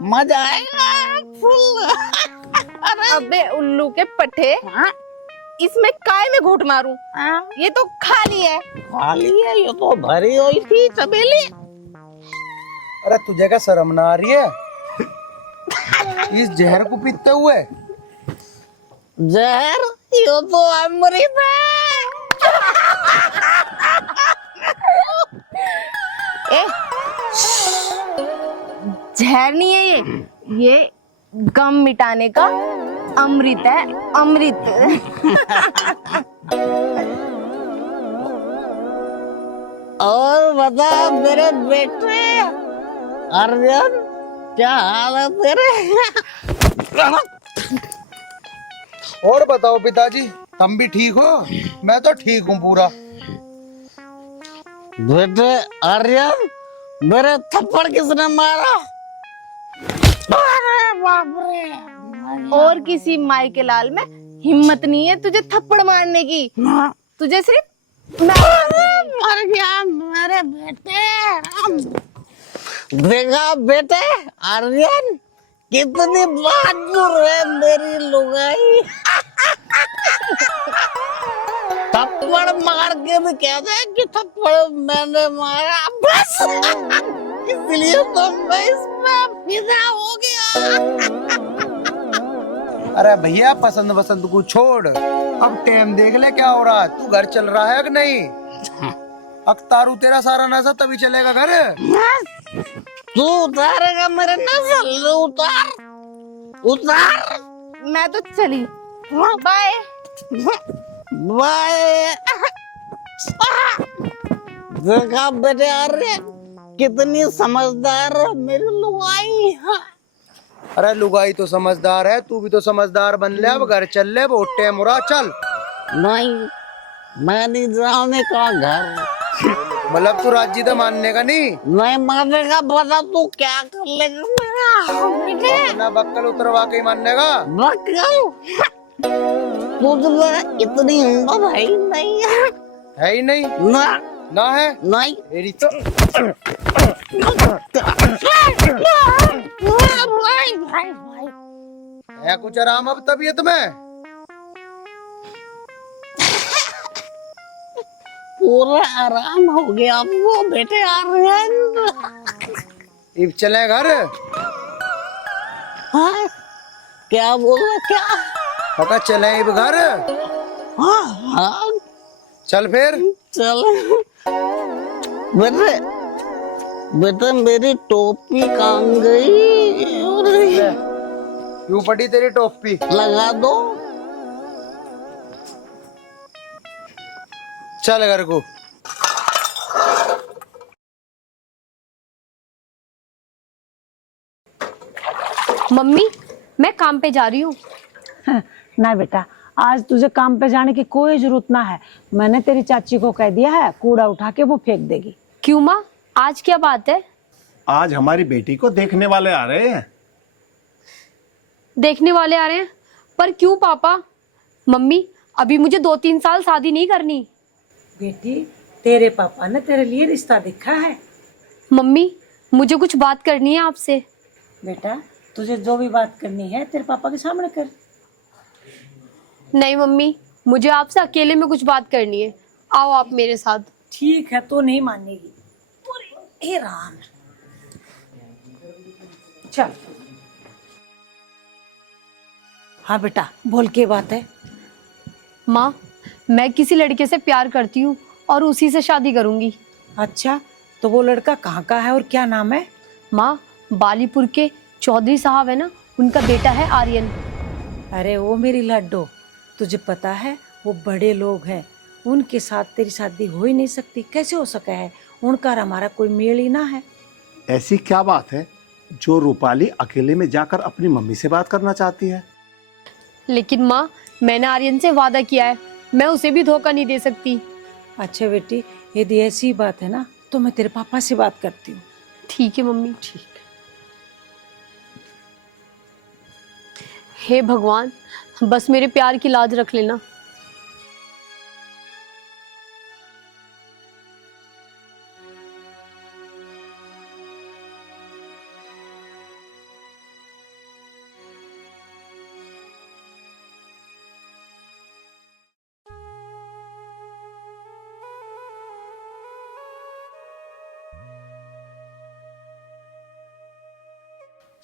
मजा आएगा फुल। अबे उल्लू के पट्टे, इसमें काय में घूट मारूं? ये तो खाली है। खाली है? ये तो भरी हुई थी चमेली। अरे तुझे क्या शर्म ना आ रही है इस जहर को पीते हुए? जहर? ये तो अमृत है। ए, जहर नहीं है ये गम मिटाने का अमृत है, अमृत। और बता मेरे बेटे अर्जुन, क्या हाल है तेरे? और बताओ पिताजी, तुम भी ठीक हो? मैं तो ठीक हूँ पूरा। बेटे अर्जुन, मेरे थप्पड़ किसने मारा? अरे बाप रे। और किसी माई के लाल में हिम्मत नहीं है तुझे थप्पड़ मारने की। तुझे सिर्फ मर गया मेरे बेटे। देखा बेटे आर्यन कितनी बहादुर है मेरी लुगाई। थप्पड़ मार के भी कहते हैं कि थप्पड़ मैंने मारा, बस इसलिए तो मैं इसमें फिदा हो गया। अरे भैया पसंद वसंद को छोड़, अब टाइम देख ले क्या हो रहा है। तू घर चल रहा है कि नहीं? अख्तारू तेरा सारा नशा तभी चलेगा घर। तू उतारेगा मेरे नजर, उतार उतार। मैं तो चली, बाय बाय। देखा बेटे आर्यन कितनी समझदार है मेरी लुगाई। अरे लुगाई तो समझदार है, तू भी तो समझदार बन ले। अब घर चल ले, बहुत टाइम हो रहा, चल। नहीं मैं नहीं जाने का घर। मतलब तू राजी तो मानने का नहीं? नहीं मानेगा, बता तू क्या कर लेगा मेरा। अपना बक्कल उतरवा के ही मानने का। बक्कल तुझमें इतनी हिम्मत है ही नहीं। है ही नहीं ना है नहीं मेरी तो। है कुछ आराम अब तबीयत में? पूरा आराम हो गया वो बेटे आर्यन। अब चले घर? हाँ क्या बोला क्या? पता चले अब घर? हाँ हाँ चल फिर चल। बेटे बेटे मेरी टोपी कहाँ गई? क्यों पड़ी तेरी टोपी? लगा दो। चल घर को। मम्मी मैं काम पे जा रही हूँ। ना बेटा आज तुझे काम पे जाने की कोई जरूरत ना है। मैंने तेरी चाची को कह दिया है, कूड़ा उठा के वो फेंक देगी। क्यों माँ, आज क्या बात है? आज हमारी बेटी को देखने वाले आ रहे हैं। देखने वाले आ रहे हैं? पर क्यों पापा? मम्मी अभी मुझे 2-3 साल शादी नहीं करनी। बेटी तेरे पापा ने तेरे लिए रिश्ता देखा है। मम्मी मुझे कुछ बात करनी है आपसे। बेटा तुझे जो भी बात करनी है तेरे पापा के सामने कर। नहीं मम्मी, मुझे आपसे अकेले में कुछ बात करनी है। आओ आप मेरे साथ। ठीक है तो नहीं मानेगी। हे राम चल। हाँ बेटा बोल के बात है। माँ मैं किसी लड़के से प्यार करती हूँ और उसी से शादी करूंगी। अच्छा तो वो लड़का कहाँ का है और क्या नाम है? माँ बालीपुर के चौधरी साहब है ना, उनका बेटा है आर्यन। अरे वो मेरी लड्डू, तुझे पता है वो बड़े लोग हैं, उनके साथ तेरी शादी हो ही नहीं सकती। कैसे हो सका है? उनका और हमारा कोई मेल ही ना है। ऐसी क्या बात है जो रूपाली अकेले में जाकर अपनी मम्मी से बात करना चाहती है? लेकिन माँ मैंने आर्यन से वादा किया है, मैं उसे भी धोखा नहीं दे सकती। अच्छा बेटी यदि ऐसी बात है ना तो मैं तेरे पापा से बात करती हूँ। ठीक है मम्मी। ठीक। हे भगवान बस मेरे प्यार की लाज रख लेना।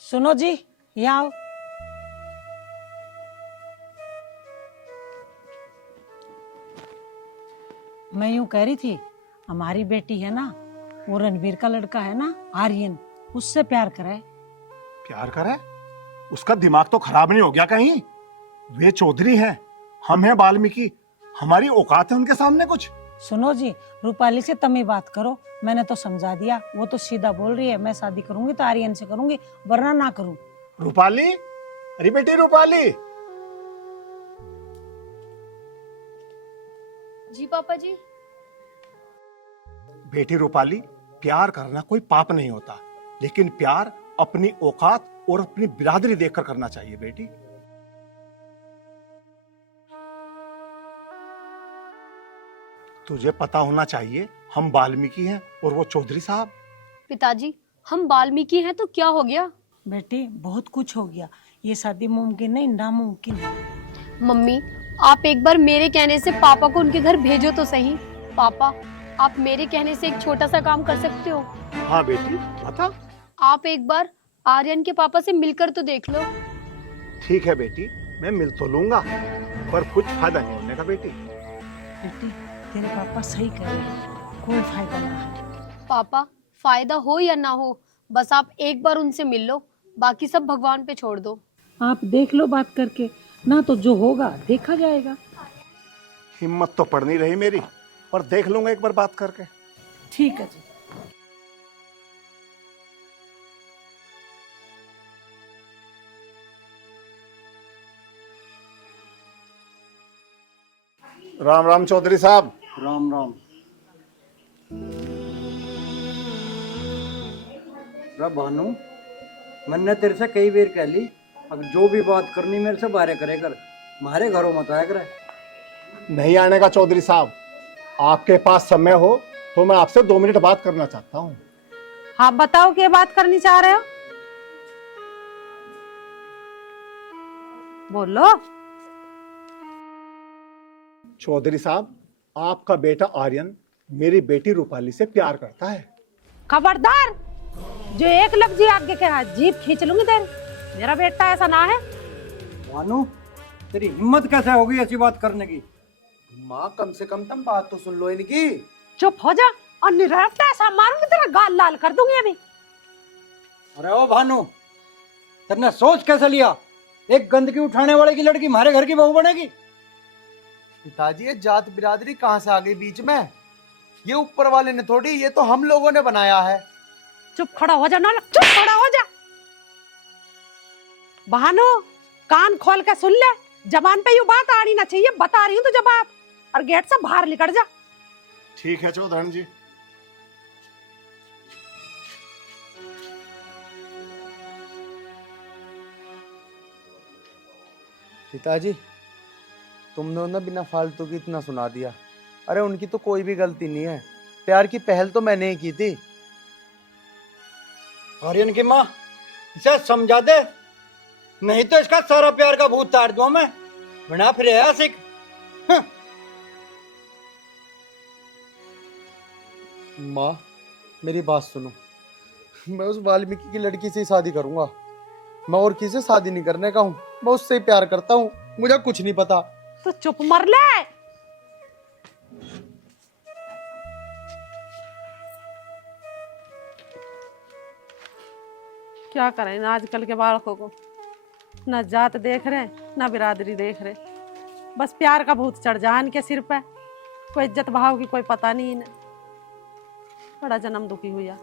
सुनो जी यहाँ आओ। मैं यूं कह रही थी हमारी बेटी है ना, वो रणवीर का लड़का है ना आर्यन, उससे प्यार करे। प्यार करे? उसका दिमाग तो खराब नहीं हो गया कहीं? वे चौधरी हैं, हम हैं वाल्मीकि, हमारी औकात है उनके सामने कुछ? सुनो जी रूपाली से तुम ही बात करो, मैंने तो समझा दिया, वो तो सीधा बोल रही है मैं शादी करूंगी तो आर्यन से करूंगी वरना ना करूं। रूपाली, अरे बेटी रूपाली। जी पापा जी। बेटी रूपाली, प्यार करना कोई पाप नहीं होता, लेकिन प्यार अपनी औकात और अपनी बिरादरी देखकर करना चाहिए बेटी। तुझे पता होना चाहिए, हम वाल्मीकि हैं और वो चौधरी साहब। पिताजी, हम वाल्मीकि हैं तो क्या हो गया? बेटी बहुत कुछ हो गया, ये शादी मुमकिन नहीं, नामुमकिन है। मम्मी, आप एक बार मेरे कहने से पापा को उनके घर भेजो तो सही। पापा, आप मेरे कहने से एक छोटा सा काम कर सकते हो। हाँ बेटी, बता। आप एक बार आर्यन के पापा से मिलकर तो देख लो। ठीक है बेटी, मैं मिल तो लूंगा, पर कुछ फायदा नहीं होने का बेटी। बेटी तेरे पापा सही कह रहे हैं, कोई फायदा ना है। पापा, फायदा हो या ना हो, बस आप एक बार उनसे मिल लो, बाकी सब भगवान पे छोड़ दो। आप देख लो बात करके, ना तो जो होगा देखा जाएगा। हिम्मत तो पड़ नहीं रही मेरी, पर देख लूंगा एक बार बात करके। ठीक है जी। राम राम चौधरी साहब। राम राम। भानु, मैंने तेरे से कई बार कह ली, अब जो भी बात करनी मेरे से बाहर करे कर, हमारे घरों मत आया करे। नहीं आने का चौधरी साहब, आपके पास समय हो तो मैं आपसे 2 मिनट बात करना चाहता हूँ। हाँ बताओ, क्या बात करनी चाह रहे हो? बोलो। चौधरी साहब, आपका बेटा आर्यन मेरी बेटी रूपाली से प्यार करता है। खबरदार, जो एक लफ्ज आगे के हाथ जीभ खींच लूंगी तेरी। मेरा बेटा ऐसा ना है। भानु, तेरी हिम्मत कैसे होगी ऐसी बात करने की? माँ कम से कम तुम बात तो सुन लो इनकी। चुप हो जा, और निरफ्ता ऐसा मारूंगी तेरा गाल लाल कर दूंगी अभी। अरे ओ भानु, तेने सोच कैसे लिया? एक गंदगी उठाने वाले की लड़की हमारे घर की बहू बनेगी? पिताजी, ये जात बिरादरी कहाँ से आ गई बीच में? ये ऊपर वाले ने थोड़ी, ये तो हम लोगों ने बनाया है। चुप खड़ा हो जा ना, चुप खड़ा हो जा। बहानो, कान खोल के सुन ले, जबान पे यूं बात आनी ना चाहिए, बता रही हूँ तुझे बात, और गेट से बाहर निकल जा। ठीक है चौधरी जी। पिताजी, तुमने उन्हें बिना फालतू की इतना सुना दिया। अरे उनकी तो कोई भी गलती नहीं है, प्यार की पहल तो मैंने ही की थी। आर्यन की माँ, इसे समझा दे, नहीं तो इसका सारा प्यार का भूत तार दूं मैं। बना फिर आशिक। माँ, मेरी बात सुनो, मैं उस वाल्मीकि की लड़की से ही शादी करूंगा। मैं और किसी से शादी नहीं करने का हूँ, मैं उससे ही प्यार करता हूँ, मुझे कुछ नहीं पता। तो चुप मर ले। क्या करें ना आजकल के बालकों को, ना जात देख रहे ना बिरादरी देख रहे, बस प्यार का भूत चढ़ जा इनके सिर पे। कोई इज्जत भाव की कोई पता नहीं इन्हें। बड़ा जन्म दुखी हुआ।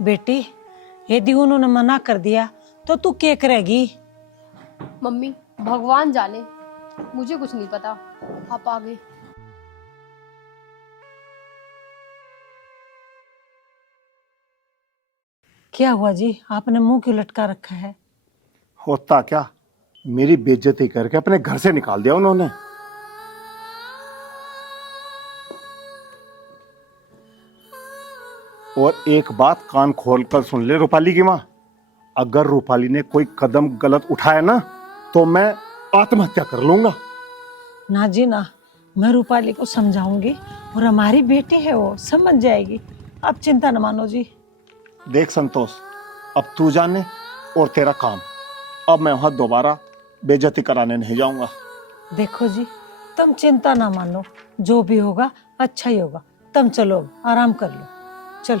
बेटी, यदि उन्होंने मना कर दिया तो तू क्या करेगी? मम्मी, भगवान जाने, मुझे कुछ नहीं पता। आप आगे। क्या हुआ जी, आपने मुंह क्यों लटका रखा है? होता क्या, मेरी बेइज्जती करके अपने घर से निकाल दिया उन्होंने। और एक बात कान खोलकर सुन ले रूपाली की माँ, अगर रूपाली ने कोई कदम गलत उठाया ना तो मैं आत्महत्या कर लूंगा। ना जी ना, मैं रूपाली को समझाऊंगी और हमारी बेटी है, वो समझ जाएगी। आप चिंता न मानो जी। देख संतोष, अब तू जाने और तेरा काम, अब मैं वहां दोबारा बेइज्जती कराने नहीं जाऊंगा। देखो जी, तुम चिंता ना मानो, जो भी होगा अच्छा ही होगा। तुम चलो, अब आराम कर लो, चलो।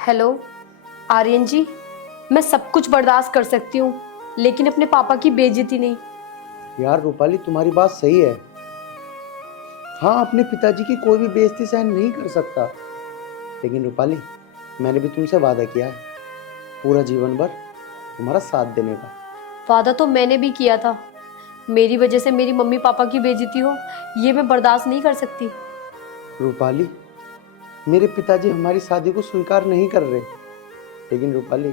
हेलो आर्यन जी, मैं सब कुछ बर्दाश्त कर सकती हूँ, लेकिन अपने पापा की बेइज्जती नहीं। यार रूपाली, तुम्हारी बात सही है। हाँ, अपने पिताजी की कोई भी बेइज्जती सहन नहीं कर सकता, लेकिन रूपाली मैंने भी तुमसे वादा किया है पूरा जीवन भर तुम्हारा साथ देने का। वादा तो मैंने भी किया था। मेरी वजह से मेरी मम्मी पापा की बेइज्जती हो, ये मैं बर्दाश्त नहीं कर सकती। रूपाली, मेरे पिताजी हमारी शादी को स्वीकार नहीं कर रहे, लेकिन रूपाली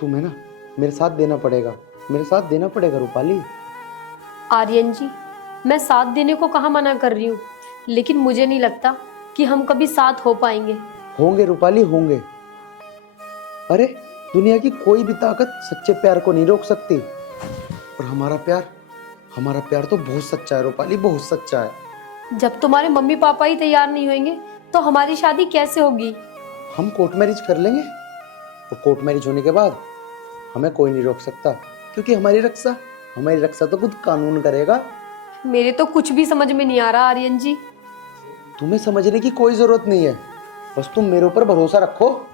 तुम्हें ना मेरे साथ देना पड़ेगा, मेरे साथ देना पड़ेगा रूपाली। आर्यन जी, मैं साथ देने को कहाँ मना कर रही हूँ, लेकिन मुझे नहीं लगता कि हम कभी साथ हो पाएंगे। होंगे रूपाली, होंगे। अरे दुनिया की कोई भी ताकत सच्चे प्यार को नहीं रोक सकती, और हमारा प्यार तो बहुत सच्चा है रूपाली, बहुत सच्चा है। जब तुम्हारे मम्मी पापा ही तैयार नहीं होंगे तो हमारी शादी कैसे होगी? हम कोर्ट मैरिज कर लेंगे, और कोर्ट मैरिज होने के बाद हमें कोई नहीं रोक सकता, क्योंकि हमारी रक्षा तो खुद कानून करेगा। मेरे तो कुछ भी समझ में नहीं आ रहा आर्यन जी। तुम्हें समझने की कोई जरूरत नहीं है, बस तुम मेरे ऊपर भरोसा रखो।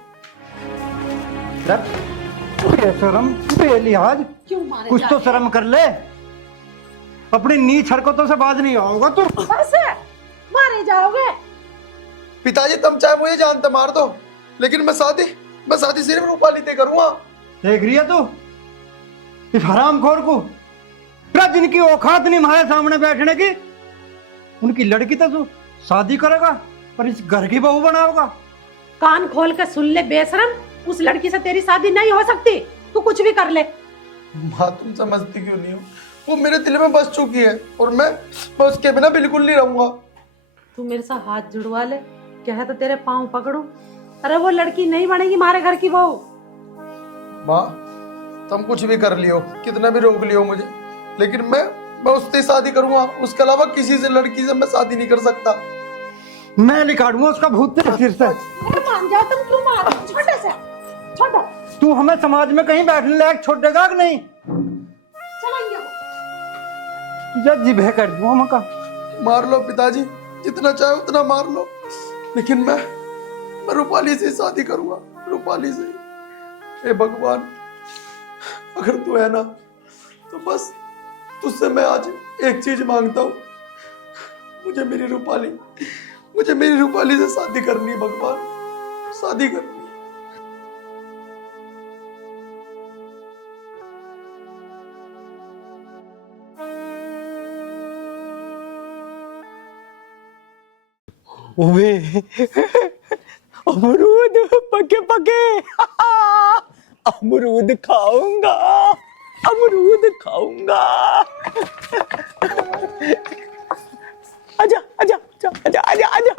शर्म बेलिहाज, कुछ तो शर्म कर ले। अपनी नीच हरकतों से बाज नहीं आओगा तू। बस मारे जाओगे। पिताजी तुम चाहे मुझे जान से मार दो, लेकिन मैं शादी सिर्फ रूपाली से करूंगा। देख रही है तू इस हरामखोर को? जिनकी औकात नहीं हमारे सामने बैठने की, उनकी लड़की तो तू शादी करेगा पर इस घर की बहू बनाओगा। कान खोल के सुन ले बेशरम, उस लड़की से तेरी शादी नहीं हो सकती। तू कुछ भी कर ले। माँ तुम समझती क्यों नहीं हो? वो मेरे दिल में बस चुकी है, और मैं उसके बिना बिल्कुल नहीं रहूंगा। तू मेरे साथ हाथ जुड़वा ले, क्या है तो तेरे पाँव पकड़ूं। अरे वो लड़की नहीं बनेगी हमारे घर की बहू। माँ तुम कुछ भी कर लियो, कितना भी रोक लियो मुझे, लेकिन मैं उससे शादी करूंगा। उसके अलावा किसी से लड़की से मैं शादी नहीं कर सकता। मैं निकालूंगा उसका भूत तेरे सिर से। मान जाओ तुम, क्यों मार? छोटे से छोटा। तू हमें समाज में कहीं बैठने लायक छोड़ेगा कि नहीं? चलेंगे तुझे जिभे कर दूंगा मका। मार लो पिताजी, जितना चाहे उतना मार लो, लेकिन मैं रूपाली से शादी करूंगा, रूपाली से। हे भगवान, अगर तू है ना तो बस तुझसे मैं आज एक चीज मांगता हूँ, मुझे मेरी रूपाली से शादी करनी है भगवान, शादी करनी। ओए अमरूद पके पके अमरूद खाऊंगा, अमरूद खाऊंगा। आजा आजा आजा आजा आजा आजा।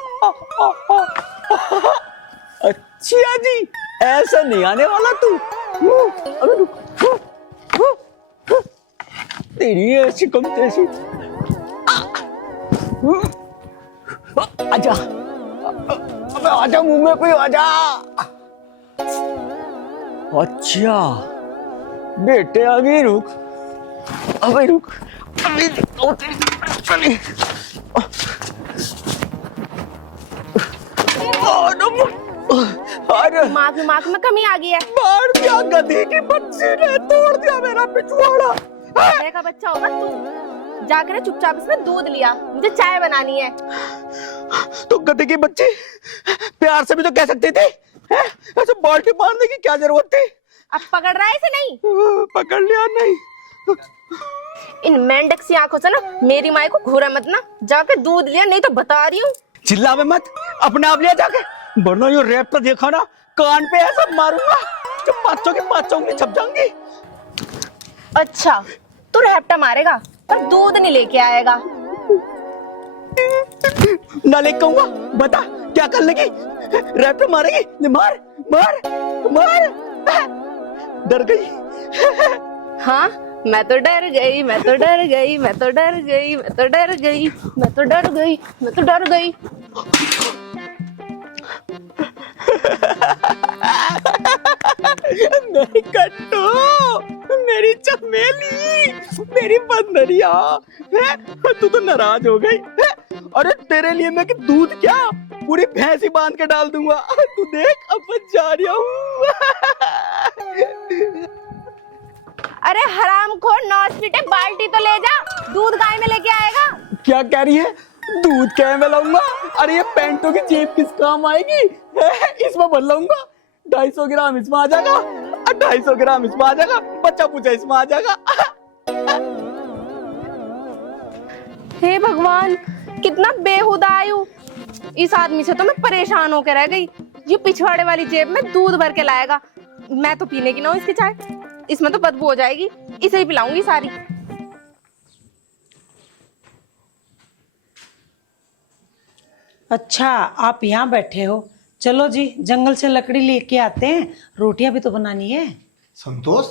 अच्छा जी, ऐसा नहीं आने वाला तू। अबे रुक, तेरी ऐसी कम तैसी। आजा, अबे आजा, मुंह में कोई आजा। अच्छा बेटे अभी रुक, अबे रुक, अभी चली। अरे दिमाग में कमी आ गई है। मार दिया गधी की बच्ची ने, तोड़ दिया मेरा पिछवाड़ा। गधे का बच्चा होगा तू। जाकर ना चुपचाप इसमें दूध लिया, मुझे चाय बनानी है। तो गधे की बच्ची प्यार से भी तो कह सकती थी, ऐसे बाल्टी मारने की क्या जरूरत थी? अब पकड़ रहा है इसे? नहीं पकड़ लिया। नहीं, इन मेंढक सी आंखों से ना मेरी माँ को घूरा मत ना। जाके दूध लिया, नहीं तो बता रही हूँ। चिल्ला में मत, अपने आप लिया जाके, वरना यो रैप तो देखा ना, कान पे ऐसा मारूंगा जो पाँचों उंगली छप जाऊंगी। अच्छा, तू रैप्टा मारेगा पर दूध नहीं लेके आएगा। ना लेके कहूंगा, बता क्या कर लेगी? रैप्टा मारेगी? मार मार मार। डर गई। हाँ, मैं तो डर गई, मैं तो डर गई, मैं तो डर गई, मैं तो डर गई, मैं तो डर गई, मैं तो डर गई। मेरी कट्टू, मेरी चमेली, मेरी बंदरिया, तू तो नाराज हो गई। अरे तेरे लिए मैं कि दूध क्या, पूरी भैंस ही बांध के डाल दूंगा। तू देख, अब मैं जा रहा हूँ। अरे हरामखोर, नौस-पीटे, बाल्टी तो ले जा, दूध गाय में लेके आएगा। क्या कह रही है? दूध क्या में लाऊंगा? अरे ये पैंटों की जेब किस काम आएगी? इसमें भर लाऊंगा, 250 ग्राम इसमें आ जाएगा, 250 ग्राम इसमें आ जाएगा, बच्चा पूछा इसमें आ जाएगा। हे भगवान, कितना बेहुदा आयु। इस आदमी से तो मैं परेशान होकर रह गई। ये पिछवाड़े वाली जेब में दूध भर के लाएगा। मैं तो पीने की ना हूं इसकी चाय, इसमें तो बदबू हो जाएगी, इसे ही पिलाऊंगी सारी। अच्छा, आप यहाँ बैठे हो? चलो जी, जंगल से लकड़ी लेके आते हैं, रोटियां भी तो बनानी है। संतोष,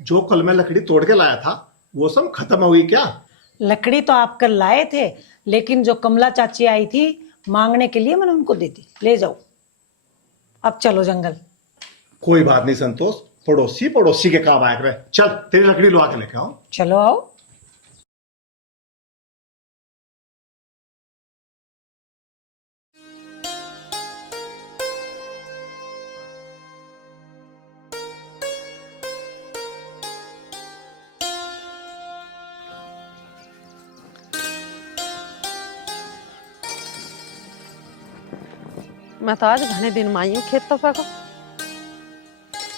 जो कल मैं लकड़ी तोड़ के लाया था वो सब खत्म हो गई क्या? लकड़ी तो आप कल लाए थे, लेकिन जो कमला चाची आई थी मांगने के लिए, मैंने उनको दे दी। ले जाओ, अब चलो जंगल। कोई बात नहीं संतोष, पड़ोसी पड़ोसी के काम आया करे। चल तेरी लकड़ी लुआ के लेके आओ। चलो आओ। मैं तो आज घने दिन में आई हूँ खेत तो को।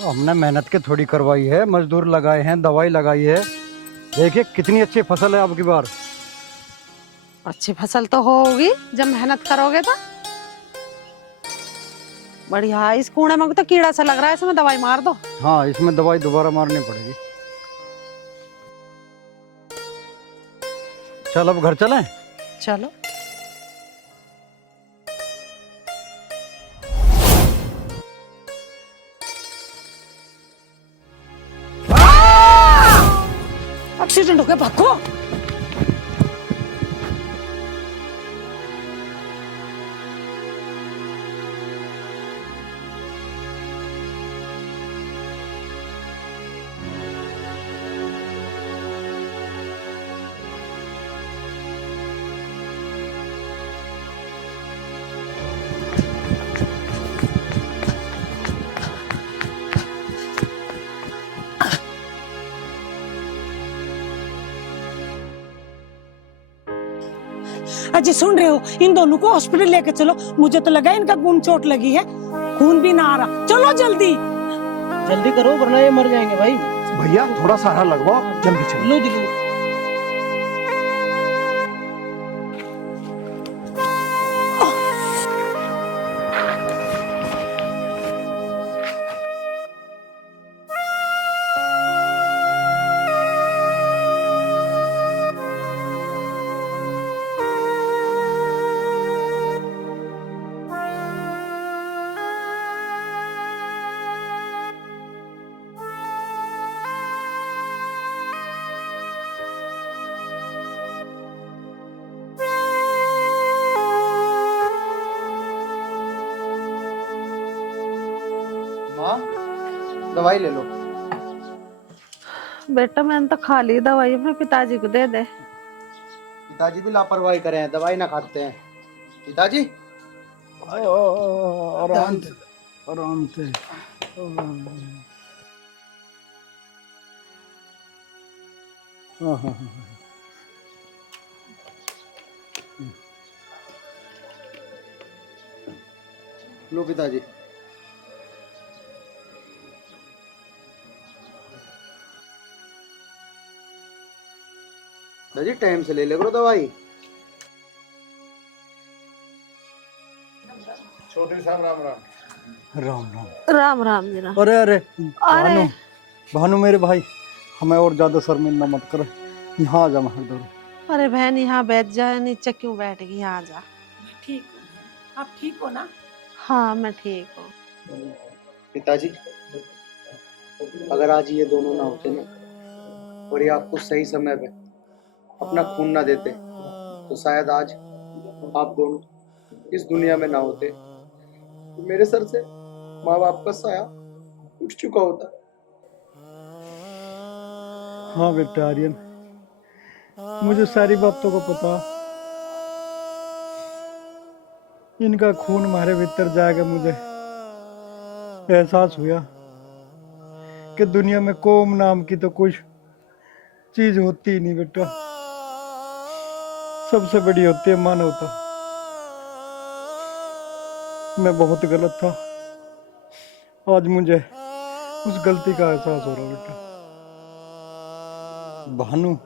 हमने मेहनत के थोड़ी करवाई है, मजदूर लगाए हैं, दवाई लगाई है। देखिए कितनी अच्छी फसल है आपकी बार। अच्छी फसल तो होगी जब मेहनत करोगे तो। बढ़िया। इस कूड़े में तो कीड़ा सा लग रहा है, इसमें दवाई मार दो। हाँ, इसमें दवाई दोबारा मारनी पड़ेगी। चल अब घर चलें। चलो। एक्सीडेंट हो गया, भागो। अजय सुन रहे हो, इन दोनों को हॉस्पिटल लेके चलो। मुझे तो लगा इनका खून चोट लगी है, खून भी ना आ रहा। चलो जल्दी जल्दी करो वरना ये मर जाएंगे भाई। भैया थोड़ा सहारा लगवाओ, जल्दी चलो। लो दिलो। माँ, दवाई ले लो। बेटा मैंने तो खा ली दवाई, अपने पिताजी को दे दे। पिताजी भी लापरवाही करे हैं, दवाई ना खाते हैं। पिताजी आराम से, आराम से। लो पिताजी। पिताजी टाइम से ले ले करो दवाई। चौधरी साहब राम राम। राम राम। राम राम जी राम। अरे अरे भानु, भानु मेरे भाई, हमें और ज्यादा शर्मिंदा मत कर। यहाँ आ जा महर। अरे बहन यहाँ बैठ जाए, नीचे क्यों बैठ गई? यहाँ आ जा। ठीक हो? आप ठीक हो ना? हाँ मैं ठीक हूँ। पिताजी, अगर आज ये दोनों ना होते ना और ये आपको सही समय पे अपना खून ना देते तो शायद आज आप दोनों इस दुनिया में ना होते। मेरे सर से माँ बाप का साया उठ चुका होता। हाँ बेटा आर्यन, मुझे सारी बातों को पता। इनका खून हमारे भीतर जाके मुझे एहसास हुआ कि दुनिया में कौम नाम की तो कुछ चीज होती ही नहीं बेटा, सबसे बड़ी होती है मानवता। मैं बहुत गलत था, आज मुझे उस गलती का एहसास हो रहा बेटा। भानु,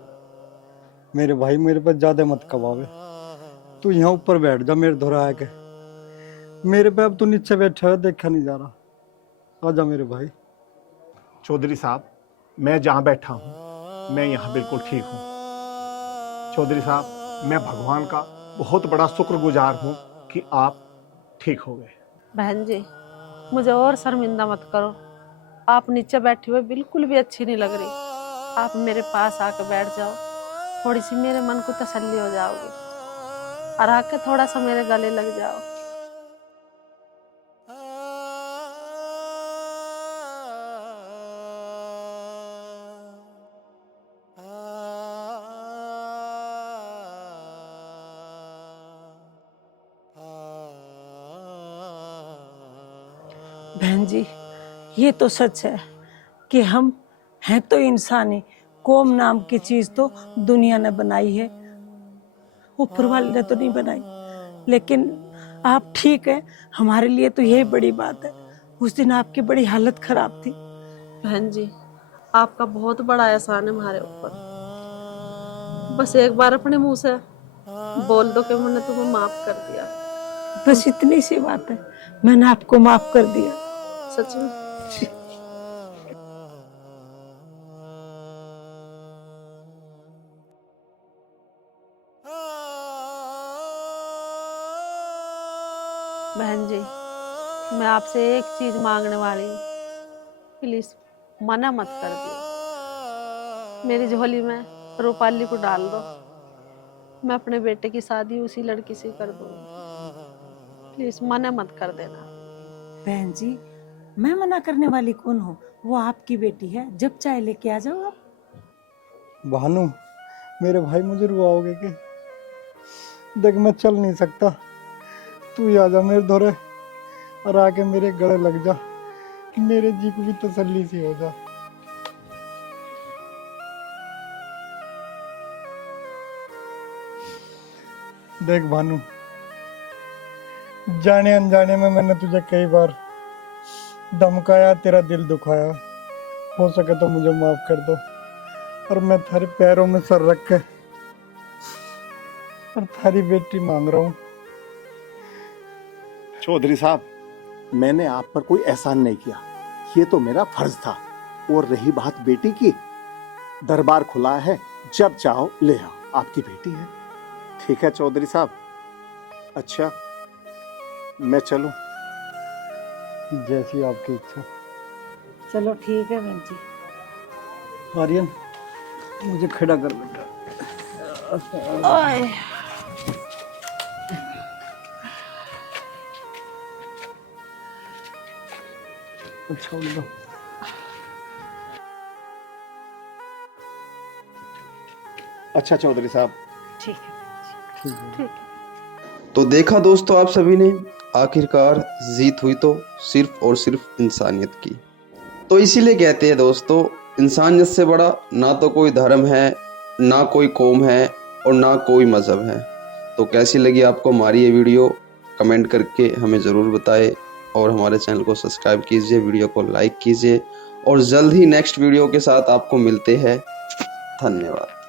मेरे भाई मेरे पर ज्यादा मत कबावे, तू यहाँ ऊपर बैठ जा मेरे धोरा है के, मेरे पे अब तू नीचे बैठा है देखा नहीं जा रहा। आजा मेरे भाई। चौधरी साहब, मैं जहाँ बैठा हूँ मैं यहाँ बिल्कुल ठीक हूँ। चौधरी साहब, मैं भगवान का बहुत बड़ा शुक्रगुजार हूँ कि आप ठीक हो गए। बहन जी, मुझे और शर्मिंदा मत करो। आप नीचे बैठे हुए बिल्कुल भी अच्छी नहीं लग रही। आप मेरे पास आकर बैठ जाओ, थोड़ी सी मेरे मन को तसल्ली हो जाओगी, और आके थोड़ा सा मेरे गले लग जाओ। बहन जी, ये तो सच है कि हम हैं तो इंसानी, कौम नाम की चीज तो दुनिया ने बनाई है, ऊपर वाले ने तो नहीं बनाई। लेकिन आप ठीक है, हमारे लिए तो यही बड़ी बात है। उस दिन आपकी बड़ी हालत खराब थी। बहन जी, आपका बहुत बड़ा एहसान है हमारे ऊपर। बस एक बार अपने मुंह से बोल दो कि मैंने तुम्हें माफ कर दिया। बस इतनी सी बात है, मैंने आपको माफ कर दिया। सच में? बहन जी, मैं आपसे एक चीज मांगने वाली हूँ, प्लीज मना मत कर दियो। मेरी झोली में रूपाली को डाल दो, मैं अपने बेटे की शादी उसी लड़की से कर दूंगी। प्लीज मना मत कर देना। बहन जी, मैं मना करने वाली कौन हूँ? वो आपकी बेटी है, जब चाहे लेके आ जाओ आप। भानु, मेरे भाई मुझे रुआओगे कि? देख मैं चल नहीं सकता, तू ही आजा मेरे धोरे और आके मेरे गले लग जा, मेरे जी को भी तसल्ली सी हो जा। देख भानु, जाने अनजाने में मैंने तुझे कई बार धमकाया, तेरा दिल दुखाया, हो सके तो मुझे माफ कर दो। और मैं थारे पैरों में सर रख के और थारी बेटी मांग रहा हूँ। चौधरी साहब, मैंने आप पर कोई एहसान नहीं किया, ये तो मेरा फर्ज था। और रही बात बेटी की, दरबार खुला है, जब चाहो ले आओ, आपकी बेटी है। ठीक है चौधरी साहब? अच्छा, मैं चलूं? जैसी आपकी इच्छा। चलो ठीक है बहन जी। आर्यन, मुझे खड़ा कर बेटा। अच्छा लो। अच्छा चौधरी साहब, ठीक है। ठीक है। तो देखा दोस्तों आप सभी ने, आखिरकार जीत हुई तो सिर्फ और सिर्फ इंसानियत की। तो इसीलिए कहते हैं दोस्तों, इंसानियत से बड़ा ना तो कोई धर्म है, ना कोई कौम है और ना कोई मज़हब है। तो कैसी लगी आपको हमारी ये वीडियो, कमेंट करके हमें ज़रूर बताएं और हमारे चैनल को सब्सक्राइब कीजिए, वीडियो को लाइक कीजिए और जल्द ही नेक्स्ट वीडियो के साथ आपको मिलते हैं। धन्यवाद।